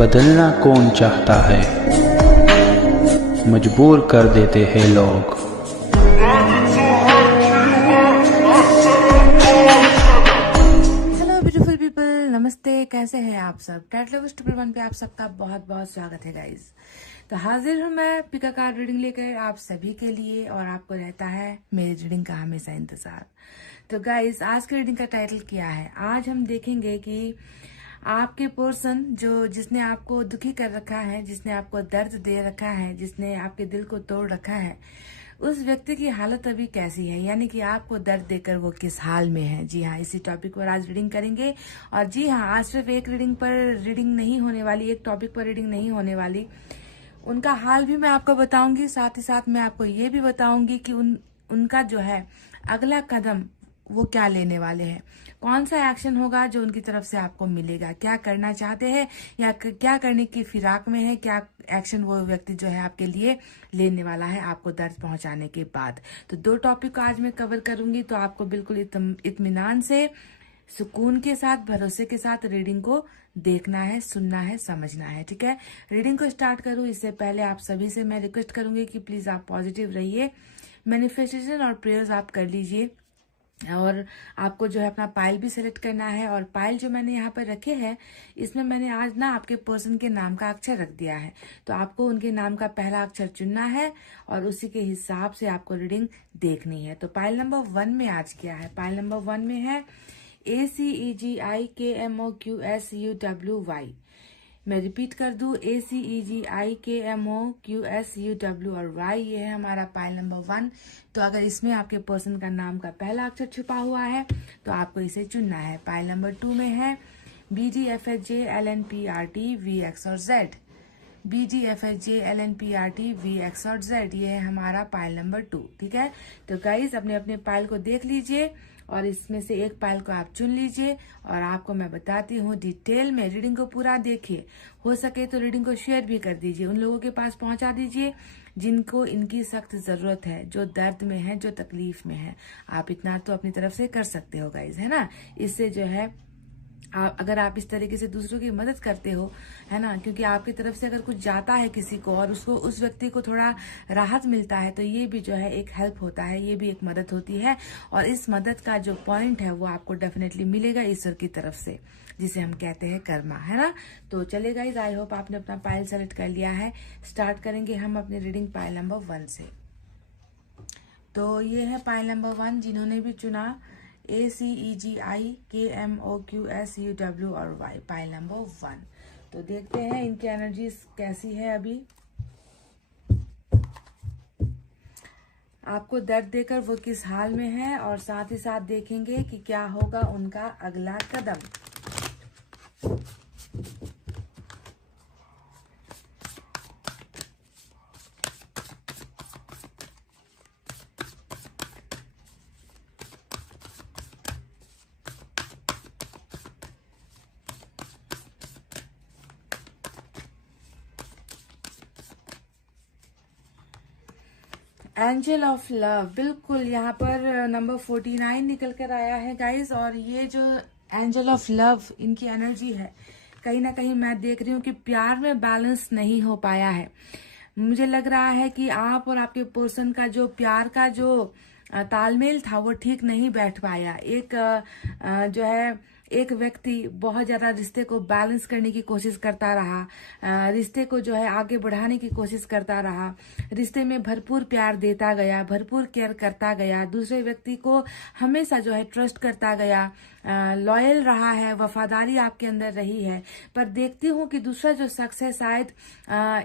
बदलना कौन चाहता है, मजबूर कर देते हैं लोग। हेलो ब्यूटीफुल पीपल, नमस्ते। कैसे हैं आप सब? कैट लवर्स 111 पे आप सबका बहुत बहुत स्वागत है गाइज। तो हाजिर हूँ मैं पिका कार्ड रीडिंग लेकर आप सभी के लिए, और आपको रहता है मेरी रीडिंग का हमेशा इंतजार। तो गाइज, आज की रीडिंग का टाइटल क्या है? आज हम देखेंगे कि आपके पर्सन जिसने आपको दुखी कर रखा है, जिसने आपको दर्द दे रखा है, जिसने आपके दिल को तोड़ रखा है, उस व्यक्ति की हालत अभी कैसी है, यानी कि आपको दर्द देकर वो किस हाल में है। जी हाँ, इसी टॉपिक पर आज रीडिंग करेंगे। और जी हाँ, आज सिर्फ एक रीडिंग पर रीडिंग नहीं होने वाली, एक टॉपिक पर रीडिंग नहीं होने वाली। उनका हाल भी मैं आपको बताऊंगी, साथ ही साथ मैं आपको ये भी बताऊंगी कि उनका जो है अगला कदम वो क्या लेने वाले हैं, कौन सा एक्शन होगा जो उनकी तरफ से आपको मिलेगा, क्या करना चाहते हैं या क्या करने की फिराक में है, क्या एक्शन वो व्यक्ति जो है आपके लिए लेने वाला है आपको दर्द पहुंचाने के बाद। तो दो टॉपिक को आज मैं कवर करूंगी, तो आपको बिल्कुल इत्मीनान से, सुकून के साथ, भरोसे के साथ रीडिंग को देखना है, सुनना है, समझना है। ठीक है, रीडिंग को स्टार्ट करूं इससे पहले आप सभी से मैं रिक्वेस्ट करूंगी कि प्लीज आप पॉजिटिव रहिए, मैनिफेस्टेशन और प्रेयर्स आप कर लीजिए। और आपको जो है अपना पाइल भी सिलेक्ट करना है। और पाइल जो मैंने यहाँ पर रखे हैं, इसमें मैंने आज ना आपके पर्सन के नाम का अक्षर रख दिया है, तो आपको उनके नाम का पहला अक्षर चुनना है और उसी के हिसाब से आपको रीडिंग देखनी है। तो पाइल नंबर 1 में आज क्या है? पाइल नंबर 1 में है ACEGIKMOQSUWY। मैं रिपीट कर दूं, ACEGIKMOQSUW और Y, ये है हमारा पाइल नंबर 1। तो अगर इसमें आपके पर्सन का नाम का पहला अक्षर छुपा हुआ है तो आपको इसे चुनना है। पाइल नंबर 2 में है BDFHJLNPRT VX और Z। BDFHJLNPRT VX और Z, ये है हमारा पाइल नंबर 2। ठीक है, तो गाइज अपने अपने पाइल को देख लीजिए और इसमें से एक पाइल को आप चुन लीजिए। और आपको मैं बताती हूँ डिटेल में, रीडिंग को पूरा देखिए, हो सके तो रीडिंग को शेयर भी कर दीजिए, उन लोगों के पास पहुंचा दीजिए जिनको इनकी सख्त जरूरत है, जो दर्द में है, जो तकलीफ में है। आप इतना तो अपनी तरफ से कर सकते हो गाइज, है ना। इससे जो है अगर आप इस तरीके से दूसरों की मदद करते हो, है ना, क्योंकि आपकी तरफ से अगर कुछ जाता है किसी को और उसको, उस व्यक्ति को थोड़ा राहत मिलता है, तो ये भी जो है एक हेल्प होता है, ये भी एक मदद होती है। और इस मदद का जो पॉइंट है वो आपको डेफिनेटली मिलेगा ईश्वर की तरफ से, जिसे हम कहते हैं कर्मा, है ना। तो चलिए गाइज, आई होप आपने अपना पाइल सेलेक्ट कर लिया है। स्टार्ट करेंगे हम अपनी रीडिंग पाइल नंबर 1 से। तो ये है पाइल नंबर 1, जिन्होंने भी चुना ACEGIKMOQSUW और Y, पाइल नंबर 1। तो देखते हैं इनकी एनर्जीज कैसी है अभी। आपको दर्द देकर वो किस हाल में है, और साथ ही साथ देखेंगे कि क्या होगा उनका अगला कदम। एंजल ऑफ लव, बिल्कुल यहाँ पर नंबर 49 निकल कर आया है गाइस। और ये जो एंजल ऑफ लव, इनकी एनर्जी है, कहीं ना कहीं मैं देख रही हूँ कि प्यार में बैलेंस नहीं हो पाया है। मुझे लग रहा है कि आप और आपके पर्सन का जो प्यार का जो तालमेल था वो ठीक नहीं बैठ पाया। जो है एक व्यक्ति बहुत ज्यादा रिश्ते को बैलेंस करने की कोशिश करता रहा, रिश्ते को जो है आगे बढ़ाने की कोशिश करता रहा, रिश्ते में भरपूर प्यार देता गया, भरपूर केयर करता गया, दूसरे व्यक्ति को हमेशा जो है ट्रस्ट करता गया, लॉयल रहा है, वफादारी आपके अंदर रही है। पर देखती हूँ कि दूसरा जो शख्स है शायद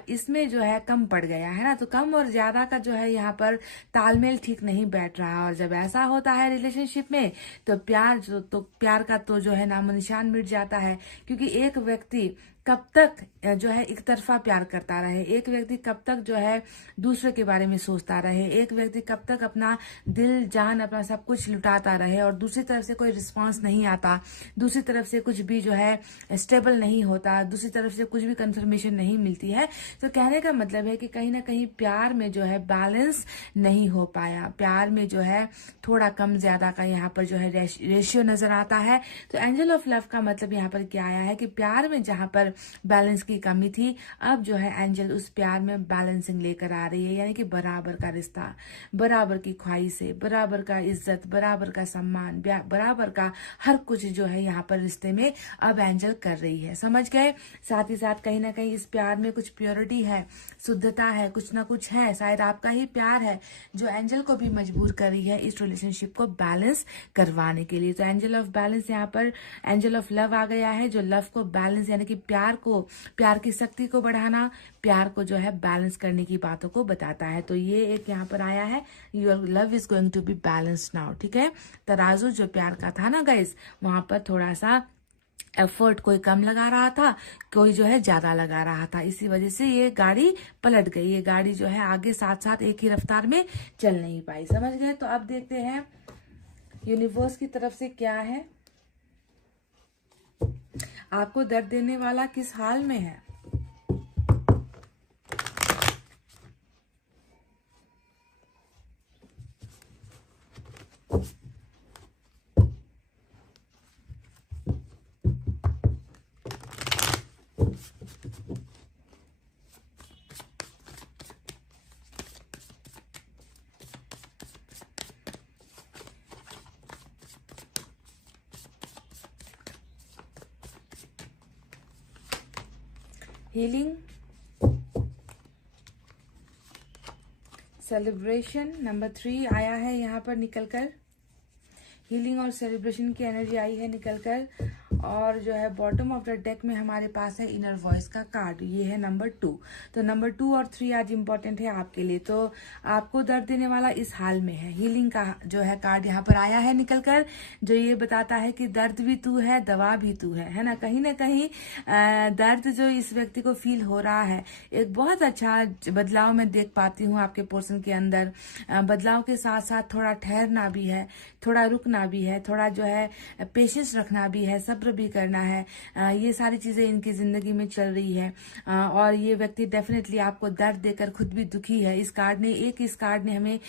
इसमें जो है कम पड़ गया है ना। तो कम और ज्यादा का जो है यहाँ पर तालमेल ठीक नहीं बैठ रहा। और जब ऐसा होता है रिलेशनशिप में, तो प्यार का तो जो है नामो निशान मिट जाता है। क्योंकि एक व्यक्ति कब तक जो है एक तरफा प्यार करता रहे, एक व्यक्ति कब तक जो है दूसरे के बारे में सोचता रहे, एक व्यक्ति कब तक अपना दिल जान अपना सब कुछ लुटाता रहे और दूसरी तरफ से कोई रिस्पांस नहीं आता, दूसरी तरफ से कुछ भी जो है स्टेबल नहीं होता, दूसरी तरफ से कुछ भी कंफर्मेशन नहीं मिलती है। तो कहने का मतलब है कि कहीं ना कहीं प्यार में जो है बैलेंस नहीं हो पाया, प्यार में जो है थोड़ा कम ज्यादा का यहाँ पर जो है रेशियो नजर आता है। तो एंजल ऑफ लव का मतलब यहाँ पर क्या आया है कि प्यार में जहां पर बैलेंस की कमी थी, अब जो है एंजल उस प्यार में बैलेंसिंग लेकर आ रही है, यानी कि बराबर का रिश्ता, बराबर की ख्वाहिशें, बराबर का इज्जत, बराबर का सम्मान, बराबर का हर कुछ जो है यहाँ पर रिश्ते में अब एंजल कर रही है। समझ गए? साथ ही साथ कहीं ना कहीं इस प्यार में कुछ प्योरिटी है, शुद्धता है, कुछ ना कुछ है, शायद आपका ही प्यार है जो एंजल को भी मजबूर कर रही है इस रिलेशनशिप को बैलेंस करवाने के लिए। तो एंजल ऑफ बैलेंस यहाँ पर एंजल ऑफ लव आ गया है, जो लव को बैलेंस यानी कि प्यार की शक्ति को बढ़ाना, प्यार को जो है बैलेंस करने की बातों को बताता है। तो ये एक यहाँ पर आया है, your love is going to be balance now. ठीक है, तराजू जो प्यार का था ना गाइस, वहां पर थोड़ा सा एफर्ट कोई कम लगा रहा था, कोई जो है ज्यादा लगा रहा था, इसी वजह से ये गाड़ी पलट गई। ये गाड़ी जो है आगे साथ साथ एक ही रफ्तार में चल नहीं पाई। समझ गए? तो अब देखते हैं यूनिवर्स की तरफ से क्या है। आपको दर्द देने वाला किस हाल में है? हीलिंग, सेलिब्रेशन, नंबर 3 आया है यहाँ पर निकलकर। हीलिंग और सेलिब्रेशन की एनर्जी आई है निकलकर। और जो है बॉटम ऑफ द डेक में हमारे पास है इनर वॉइस का कार्ड, ये है नंबर 2। तो नंबर 2 और 3 आज इंपॉर्टेंट है आपके लिए। तो आपको दर्द देने वाला इस हाल में है। हीलिंग का जो है कार्ड यहाँ पर आया है निकलकर, जो ये बताता है कि दर्द भी तू है, दवा भी तू है ना कहीं दर्द जो इस व्यक्ति को फील हो रहा है, एक बहुत अच्छा बदलाव मैं देख पाती हूँ आपके पोर्शन के अंदर। बदलाव के साथ साथ थोड़ा ठहरना भी है, थोड़ा रुकना भी है, थोड़ा जो है पेशेंस रखना भी है, सब्र भी करना है। ये सारी चीजें इनकी जिंदगी में चल रही है। और ये व्यक्ति डेफिनेटली आपको दर्द देकर खुद भी दुखी है। इस कार्ड ने हमें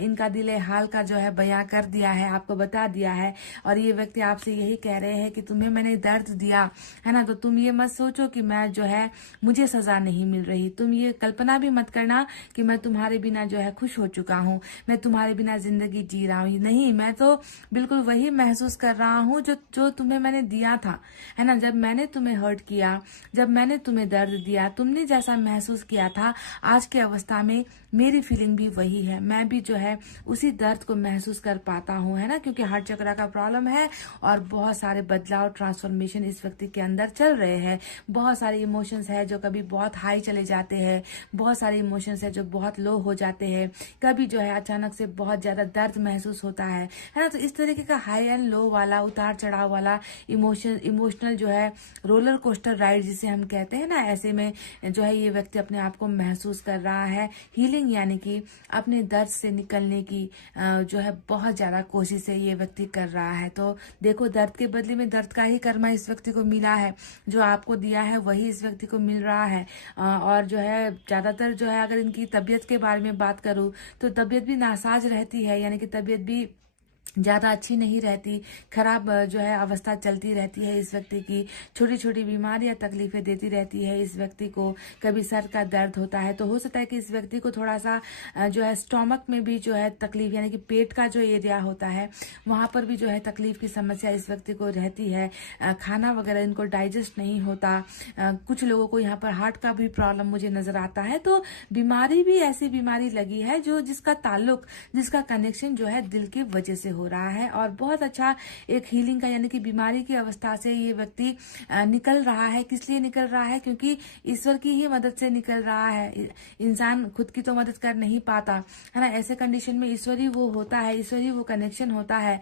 इनका दिल हाल का जो है बयां कर दिया है, आपको बता दिया है। और ये व्यक्ति आपसे यही कह रहे हैं कि तुम्हें मैंने दर्द दिया है ना, तो तुम ये मत सोचो कि मैं जो है मुझे सजा नहीं मिल रही। तुम ये कल्पना भी मत करना कि मैं तुम्हारे बिना जो है खुश हो चुका हूँ, मैं तुम्हारे बिना जिंदगी जी रहा हूँ। नहीं, मैं तो बिल्कुल वही महसूस कर रहा हूँ जो तुम्हें मैंने दिया था, है ना। जब मैंने तुम्हें हर्ट किया, जब मैंने तुम्हें दर्द दिया, तुमने जैसा महसूस किया था, आज के अवस्था में मेरी फीलिंग भी वही है। मैं भी जो है उसी दर्द को महसूस कर पाता हूँ, है ना, क्योंकि हार्ट चक्र का प्रॉब्लम है और बहुत सारे बदलाव, ट्रांसफॉर्मेशन इस व्यक्ति के अंदर चल रहे हैं। बहुत सारे इमोशंस है जो कभी बहुत हाई चले जाते हैं, बहुत सारे इमोशंस है जो बहुत लो हो जाते हैं, कभी जो है अचानक से बहुत ज्यादा दर्द महसूस होता है ना। तो इस तरीके का हाई एंड लो वाला, उतार चढ़ाव वाला इमोशनल जो है रोलर कोस्टर राइड जिसे हम कहते हैं ना, ऐसे में जो है ये व्यक्ति अपने आप को महसूस कर रहा है। हीलिंग यानी कि अपने दर्द से निकलने की जो है बहुत ज्यादा कोशिश है ये व्यक्ति कर रहा है। तो देखो, दर्द के बदले में दर्द का ही कर्मा इस व्यक्ति को मिला है, जो आपको दिया है वही इस व्यक्ति को मिल रहा है। और जो है ज्यादातर जो है अगर इनकी तबीयत के बारे में बात करूं तो तबीयत भी नासाज रहती है, यानी कि तबीयत भी ज्यादा अच्छी नहीं रहती, खराब जो है अवस्था चलती रहती है इस व्यक्ति की। छोटी छोटी बीमारियां तकलीफें देती रहती है इस व्यक्ति को। कभी सर का दर्द होता है, तो हो सकता है कि इस व्यक्ति को थोड़ा सा जो है स्टोमक में भी जो है तकलीफ, यानी कि पेट का जो एरिया होता है वहां पर भी जो है तकलीफ की समस्या इस व्यक्ति को रहती है। खाना वगैरह इनको डाइजेस्ट नहीं होता। कुछ लोगों को यहाँ पर हार्ट का भी प्रॉब्लम मुझे नजर आता है। तो बीमारी भी ऐसी बीमारी लगी है जो जिसका ताल्लुक, जिसका कनेक्शन जो है दिल की वजह से हो रहा है। और बहुत अच्छा एक हीलिंग का, यानी कि बीमारी की अवस्था से ये व्यक्ति निकल रहा है। किस लिए निकल रहा है? क्योंकि ईश्वर की ही मदद से निकल रहा है। इंसान खुद की तो मदद कर नहीं पाता, है ना। ऐसे कंडीशन में ईश्वर ही वो होता है, ईश्वर ही वो कनेक्शन होता है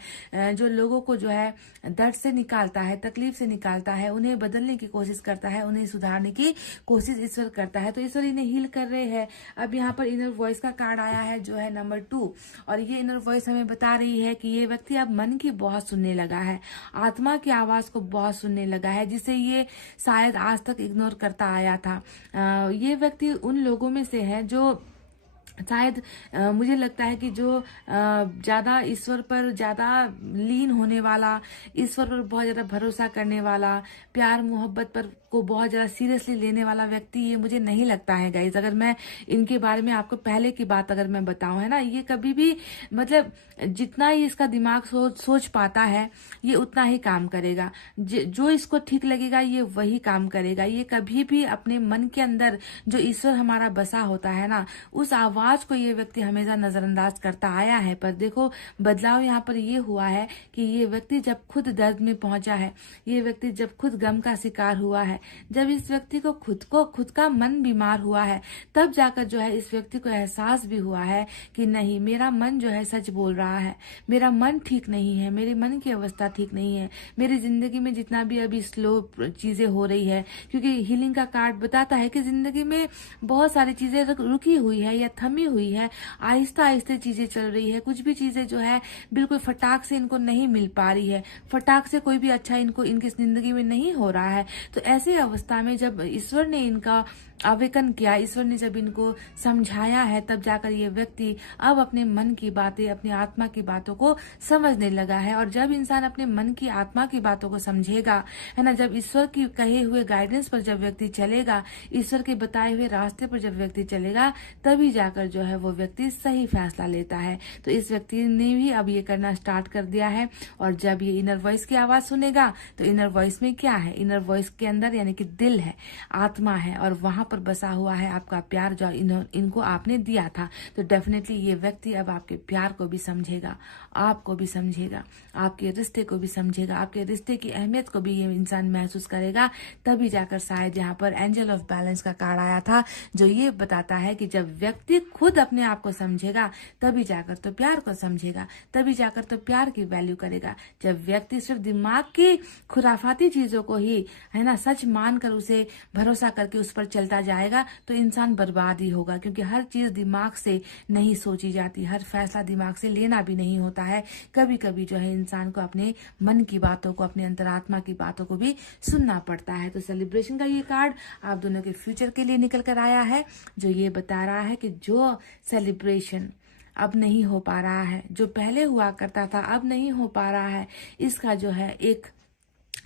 जो लोगों को जो है दर्द से निकालता है, तकलीफ से निकालता है, उन्हें बदलने की कोशिश करता है, उन्हें सुधारने की कोशिश ईश्वर करता है। तो ईश्वर इन्हें हील कर रहे हैं। अब यहाँ पर इनर वॉइस का कार्ड आया है जो है नंबर 2, और ये इनर वॉइस हमें बता रही है कि ये व्यक्ति अब मन की बहुत सुनने लगा है, आत्मा की आवाज को बहुत सुनने लगा है, जिसे ये शायद आज तक इग्नोर करता आया था। ये व्यक्ति उन लोगों में से है जो शायद मुझे लगता है कि जो ज़्यादा ईश्वर पर ज़्यादा लीन होने वाला, ईश्वर पर बहुत ज़्यादा भरोसा करने वाला, प्यार मोहब्बत पर को बहुत ज़्यादा सीरियसली लेने वाला व्यक्ति ये मुझे नहीं लगता है गाइज। अगर मैं इनके बारे में आपको पहले की बात अगर मैं बताऊं, है ना, ये कभी भी मतलब जितना ही इसका दिमाग सोच पाता है ये उतना ही काम करेगा। जो इसको ठीक लगेगा ये वही काम करेगा। ये कभी भी अपने मन के अंदर जो ईश्वर हमारा बसा होता है ना, उस आवाज को ये व्यक्ति हमेशा नजरअंदाज करता आया है। पर देखो बदलाव यहाँ पर ये हुआ है कि ये व्यक्ति जब खुद दर्द में पहुंचा है, ये व्यक्ति जब खुद गम का शिकार हुआ है, जब इस व्यक्ति को खुद का मन बीमार हुआ है, तब जाकर जो है इस व्यक्ति को एहसास भी हुआ है कि नहीं, मेरा मन जो है सच बोल रहा है, मेरा मन ठीक नहीं है, मेरे मन की अवस्था ठीक नहीं है, मेरी जिंदगी में जितना भी अभी स्लो चीजें हो रही है, क्योंकि हीलिंग का कार्ड बताता है कि जिंदगी में बहुत सारी चीजें रुकी हुई है या थमी हुई है, आहिस्ता आहिस्ता चीजें चल रही है, कुछ भी चीजें जो है बिल्कुल फटाक से इनको नहीं मिल पा रही है, फटाक से कोई भी अच्छा इनको इनकी जिंदगी में नहीं हो रहा है। तो ऐसी अवस्था में जब ईश्वर ने इनका आवेदन किया, ईश्वर ने जब इनको समझाया है, तब जाकर ये व्यक्ति अब अपने मन की बातें, अपनी आत्मा की बातों को समझने लगा है। और जब इंसान अपने मन की आत्मा की बातों को समझेगा, है ना, जब ईश्वर की कहे हुए गाइडेंस पर जब व्यक्ति चलेगा, ईश्वर के बताए हुए रास्ते पर जब व्यक्ति चलेगा, तभी जाकर जो है वो व्यक्ति सही फैसला लेता है। तो इस व्यक्ति ने भी अब ये करना स्टार्ट कर दिया है। और जब ये इनर वॉइस की आवाज सुनेगा, तो इनर वॉइस में क्या है, इनर वॉइस के अंदर यानी कि दिल है, आत्मा है, और वहां पर बसा हुआ है आपका प्यार जो इनको आपने दिया था। तो डेफिनेटली ये व्यक्ति अब आपके प्यार को भी समझेगा, आपको भी समझेगा, आपके रिश्ते को भी समझेगा, आपके रिश्ते की अहमियत को भी ये इंसान महसूस करेगा। तभी जाकर शायद यहाँ पर एंजल ऑफ बैलेंस का कार्ड आया था, जो ये बताता है कि जब व्यक्ति खुद अपने आप को समझेगा, तभी जाकर तो प्यार को समझेगा, तभी जाकर तो प्यार की वैल्यू करेगा। जब व्यक्ति सिर्फ दिमाग की खुराफाती चीजों को ही, है ना, सच मानकर उसे भरोसा करके उस पर चलता जाएगा, तो इंसान बर्बाद ही होगा। क्योंकि हर चीज दिमाग से नहीं सोची जाती, हर फैसला दिमाग से लेना भी नहीं होता है। कभी कभी जो है इंसान को अपने मन की बातों को, अपने अंतरात्मा की बातों को भी सुनना पड़ता है। तो सेलिब्रेशन का ये कार्ड आप दोनों के फ्यूचर के लिए निकल कर आया है, जो ये बता रहा है कि जो सेलिब्रेशन अब नहीं हो पा रहा है, जो पहले हुआ करता था अब नहीं हो पा रहा है, इसका जो है एक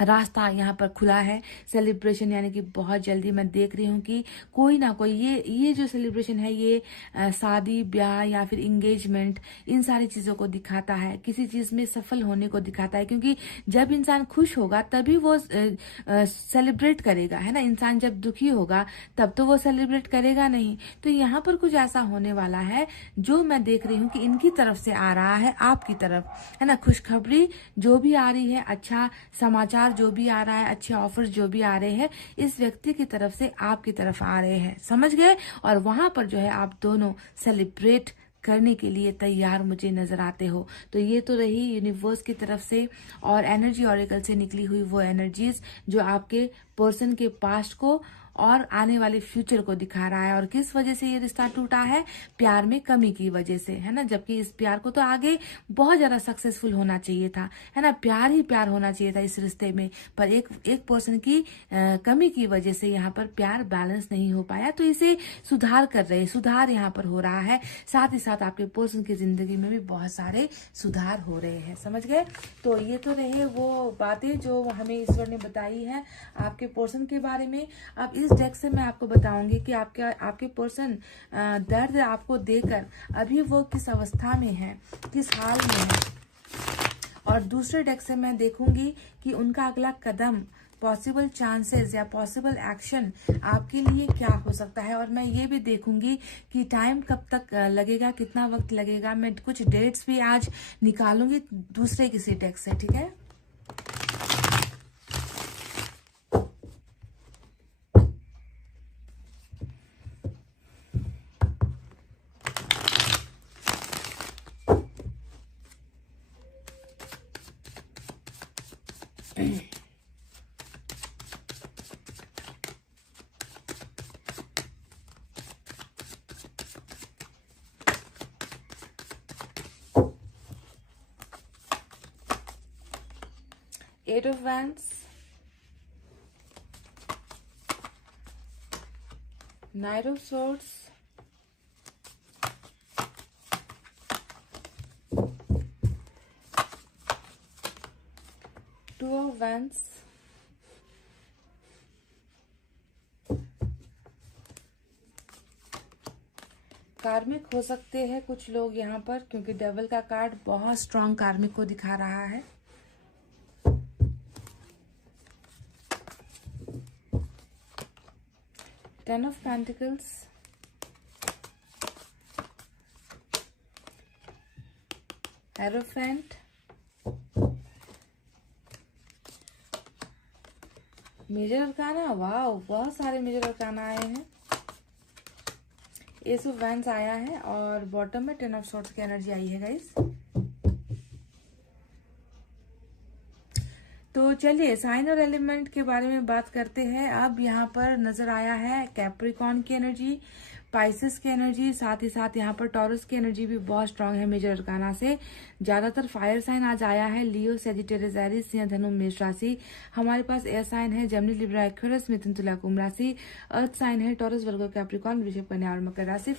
रास्ता यहाँ पर खुला है। सेलिब्रेशन यानी कि बहुत जल्दी मैं देख रही हूँ कि कोई ना कोई ये जो सेलिब्रेशन है ये शादी ब्याह या फिर इंगेजमेंट, इन सारी चीजों को दिखाता है, किसी चीज में सफल होने को दिखाता है। क्योंकि जब इंसान खुश होगा तभी वो सेलिब्रेट करेगा, है ना। इंसान जब दुखी होगा तब तो वो सेलिब्रेट करेगा नहीं। तो यहाँ पर कुछ ऐसा होने वाला है जो मैं देख रही हूँ कि इनकी तरफ से आ रहा है आपकी तरफ, है ना। खुशखबरी जो भी आ रही है, अच्छा समाचार जो भी आ रहा है, अच्छे ऑफर्स जो भी आ रहे हैं, इस व्यक्ति की तरफ से आपकी तरफ आ रहे हैं, समझ गए। और वहां पर जो है आप दोनों सेलिब्रेट करने के लिए तैयार मुझे नजर आते हो। तो ये तो रही यूनिवर्स की तरफ से और एनर्जी ऑरेकल से निकली हुई वो एनर्जीज जो आपके पर्सन के पास्ट को और आने वाले फ्यूचर को दिखा रहा है। और किस वजह से ये रिश्ता टूटा है, प्यार में कमी की वजह से, है ना। जबकि इस प्यार को तो आगे बहुत ज्यादा सक्सेसफुल होना चाहिए था, है ना, प्यार ही प्यार होना चाहिए था इस रिश्ते में। पर एक पर्सन की कमी की वजह से यहाँ पर प्यार बैलेंस नहीं हो पाया। तो इसे सुधार यहाँ पर हो रहा है। साथ ही साथ आपके पर्सन की जिंदगी में भी बहुत सारे सुधार हो रहे हैं, समझ गए। तो ये तो रहे वो बातें जो हमें ईश्वर ने बताई है आपके पर्सन के बारे में। अब इस डेक से मैं आपको बताऊंगी कि आपके पर्सन दर्द आपको देकर अभी वो किस अवस्था में है, किस हाल में है। और दूसरे डेक से मैं देखूंगी कि उनका अगला कदम, पॉसिबल चांसेस या पॉसिबल एक्शन आपके लिए क्या हो सकता है। और मैं ये भी देखूंगी कि टाइम कब तक लगेगा, कितना वक्त लगेगा। मैं कुछ डेट्स भी आज निकालूंगी दूसरे किसी डेक से, ठीक है। Eight of Wands, Knight of Swords, of wands, कार्मिक हो सकते हैं कुछ लोग यहाँ पर, क्योंकि डेविल का कार्ड बहुत स्ट्रांग कार्मिक को दिखा रहा है। Ten of pentacles, hierophant, major arcana. वाह, बहुत सारे मेजर अरकाना आए हैं। एस ऑफ वैंड्स आया है और बॉटम में 10 ऑफ सॉर्ड्स की एनर्जी आई है गाइस। तो चलिए साइन और एलिमेंट के बारे में बात करते हैं। अब यहाँ पर नजर आया है कैप्रिकॉर्न की एनर्जी, पाइसेस की एनर्जी, साथ ही साथ यहाँ पर टॉरस की एनर्जी भी बहुत स्ट्रांग है मेजर अरकाना से। ज्यादातर फायर साइन आज आया है, लियो, सेजिटेरियस, एरीज, सिंह, धनु, मेष राशि। हमारे पास एयर साइन है जेमिनी, लिब्रा, एक्वेरियस, मिथुन, तुला, कुंभ राशि। अर्थ साइन है टॉरस, वर्गो, कैप्रिकॉर्न, वृषभ, कन्या और मकर राशि।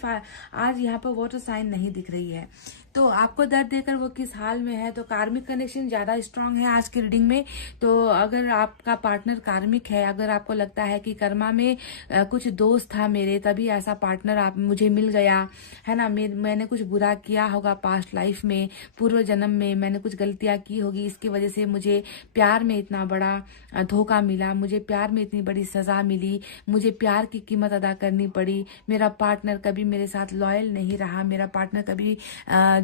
आज यहाँ पर वाटर साइन नहीं दिख रही है। तो आपको दर्द देकर वो किस हाल में है, तो कार्मिक कनेक्शन ज्यादा स्ट्रांग है आज की रीडिंग में। तो अगर आपका पार्टनर कार्मिक है, अगर आपको लगता है कि कर्मा में कुछ दोस्त था मेरे, तभी ऐसा पार्टनर आप मुझे मिल गया है ना, मैंने कुछ बुरा किया होगा पास्ट लाइफ में, पूर्व जन्म में मैंने कुछ गलतियां की होगी, इसकी वजह से मुझे प्यार में इतना बड़ा धोखा मिला, मुझे प्यार में इतनी बड़ी सजा मिली, मुझे प्यार की कीमत अदा करनी पड़ी, मेरा पार्टनर कभी मेरे साथ लॉयल नहीं रहा, मेरा पार्टनर कभी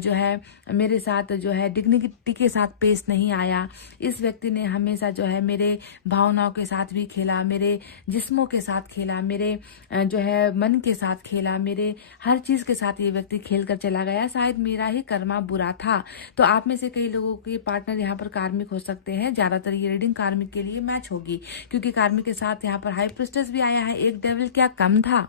जो है मेरे साथ जो है डिग्निटी के साथ पेश नहीं आया। इस व्यक्ति ने हमेशा जो है मेरे भावनाओं के साथ भी खेला, मेरे जिस्मों के साथ खेला, मेरे जो है मन के साथ खेला, मेरे हर चीज के साथ ये व्यक्ति खेल कर चला गया। शायद मेरा ही कर्मा बुरा था। तो आप में से कई लोगों के पार्टनर यहाँ पर कार्मिक हो सकते हैं। ज्यादातर ये रीडिंग कार्मिक के लिए मैच होगी, क्योंकि कार्मिक के साथ यहाँ पर हाई प्रिस्टेस भी आया है। एक डेविल क्या कम था,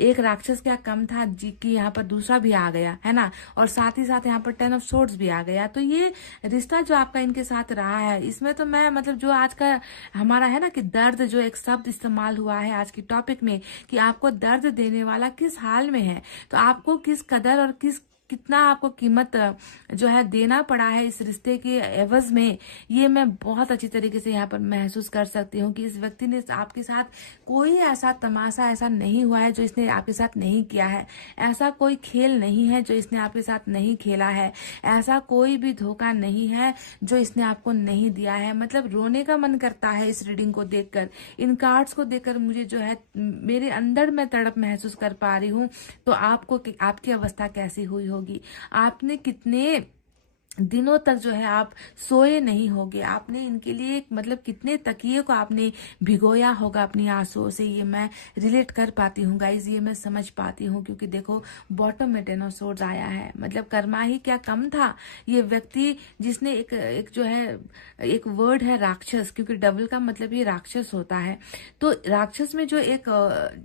एक राक्षस क्या कम था जी, की यहाँ पर दूसरा भी आ गया है ना, और साथ ही साथ यहाँ पर 10 ऑफ सोर्ड्स भी आ गया। तो ये रिश्ता जो आपका इनके साथ रहा है, इसमें तो मैं मतलब जो आज का हमारा है ना कि दर्द, जो एक शब्द इस्तेमाल हुआ है आज की टॉपिक में, कि आपको दर्द देने वाला किस हाल में है, तो आपको किस कदर और कितना आपको कीमत जो है देना पड़ा है इस रिश्ते के एवज में, ये मैं बहुत अच्छी तरीके से यहाँ पर महसूस कर सकती हूँ कि इस व्यक्ति ने आपके साथ कोई ऐसा तमाशा ऐसा नहीं हुआ है जो इसने आपके साथ नहीं किया है, ऐसा कोई खेल नहीं है जो इसने आपके साथ नहीं खेला है, ऐसा कोई भी धोखा नहीं है जो इसने आपको नहीं दिया है। मतलब रोने का मन करता है इस रीडिंग को देखकर, इन कार्ड्स को देखकर मुझे जो है मेरे अंदर मैं तड़प महसूस कर पा रही हूँ। तो आपको आपकी अवस्था कैसी हुई होगी, आपने कितने दिनों तक जो है आप सोए नहीं होगे, आपने इनके लिए मतलब कितने तकिए को आपने भिगोया होगा अपनी आंसुओं से। ये मैं रिलेट कर पाती हूँ गाइज, ये मैं समझ पाती हूँ, क्योंकि देखो बॉटम में 10 ऑफ सोर्ड्स आया है। मतलब कर्मा ही क्या कम था, ये व्यक्ति जिसने एक जो है एक वर्ड है राक्षस, क्योंकि डबल का मतलब ये राक्षस होता है। तो राक्षस में जो एक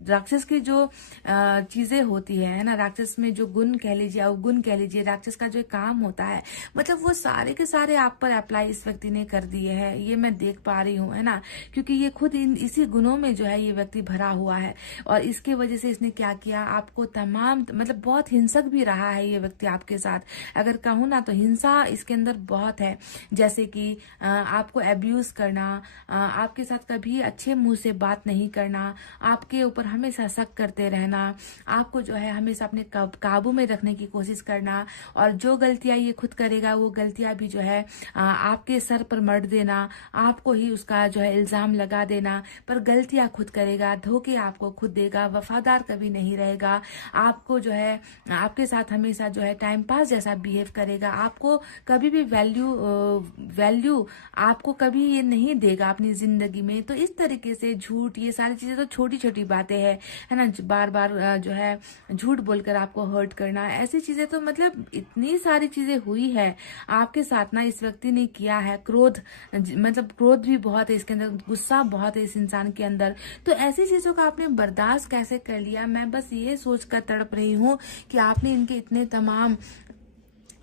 राक्षस की जो चीजें होती है ना, राक्षस में जो गुण कह लीजिए, अवगुण कह लीजिए, राक्षस का जो काम होता है, मतलब वो सारे के सारे आप पर अप्लाई इस व्यक्ति ने कर दिए हैं। ये मैं देख पा रही हूँ है ना, क्योंकि ये खुद इसी गुणों में जो है ये व्यक्ति भरा हुआ है। और इसके वजह से इसने क्या किया, आपको तमाम मतलब बहुत हिंसक भी रहा है ये व्यक्ति आपके साथ। अगर कहूँ ना तो हिंसा इसके अंदर बहुत है, जैसे कि आपको एब्यूज करना, आपके साथ कभी अच्छे मुंह से बात नहीं करना, आपके ऊपर हमेशा शक करते रहना, आपको जो है हमेशा अपने काबू में रखने की कोशिश करना, और जो गलतियां ये खुद करेगा वो गलतियां भी जो है आपके सर पर मढ़ देना, आपको ही उसका जो है इल्जाम लगा देना, पर गलतियां खुद करेगा, धोखे आपको खुद देगा, वफादार कभी नहीं रहेगा, आपको जो है आपके साथ हमेशा जो है टाइम पास जैसा बिहेव करेगा, आपको कभी भी वैल्यू आपको कभी ये नहीं देगा अपनी जिंदगी में। तो इस तरीके से झूठ, ये सारी चीजें तो छोटी छोटी बातें हैं है ना, बार बार जो है झूठ बोलकर आपको हर्ट करना, ऐसी चीजें तो मतलब इतनी सारी चीजें हुई है आपके साथ ना, इस व्यक्ति ने किया है। क्रोध, मतलब क्रोध भी बहुत है इसके अंदर, गुस्सा बहुत है इस इंसान के अंदर। तो ऐसी चीजों का आपने बर्दाश्त कैसे कर लिया, मैं बस ये सोचकर तड़प रही हूँ कि आपने इनके इतने तमाम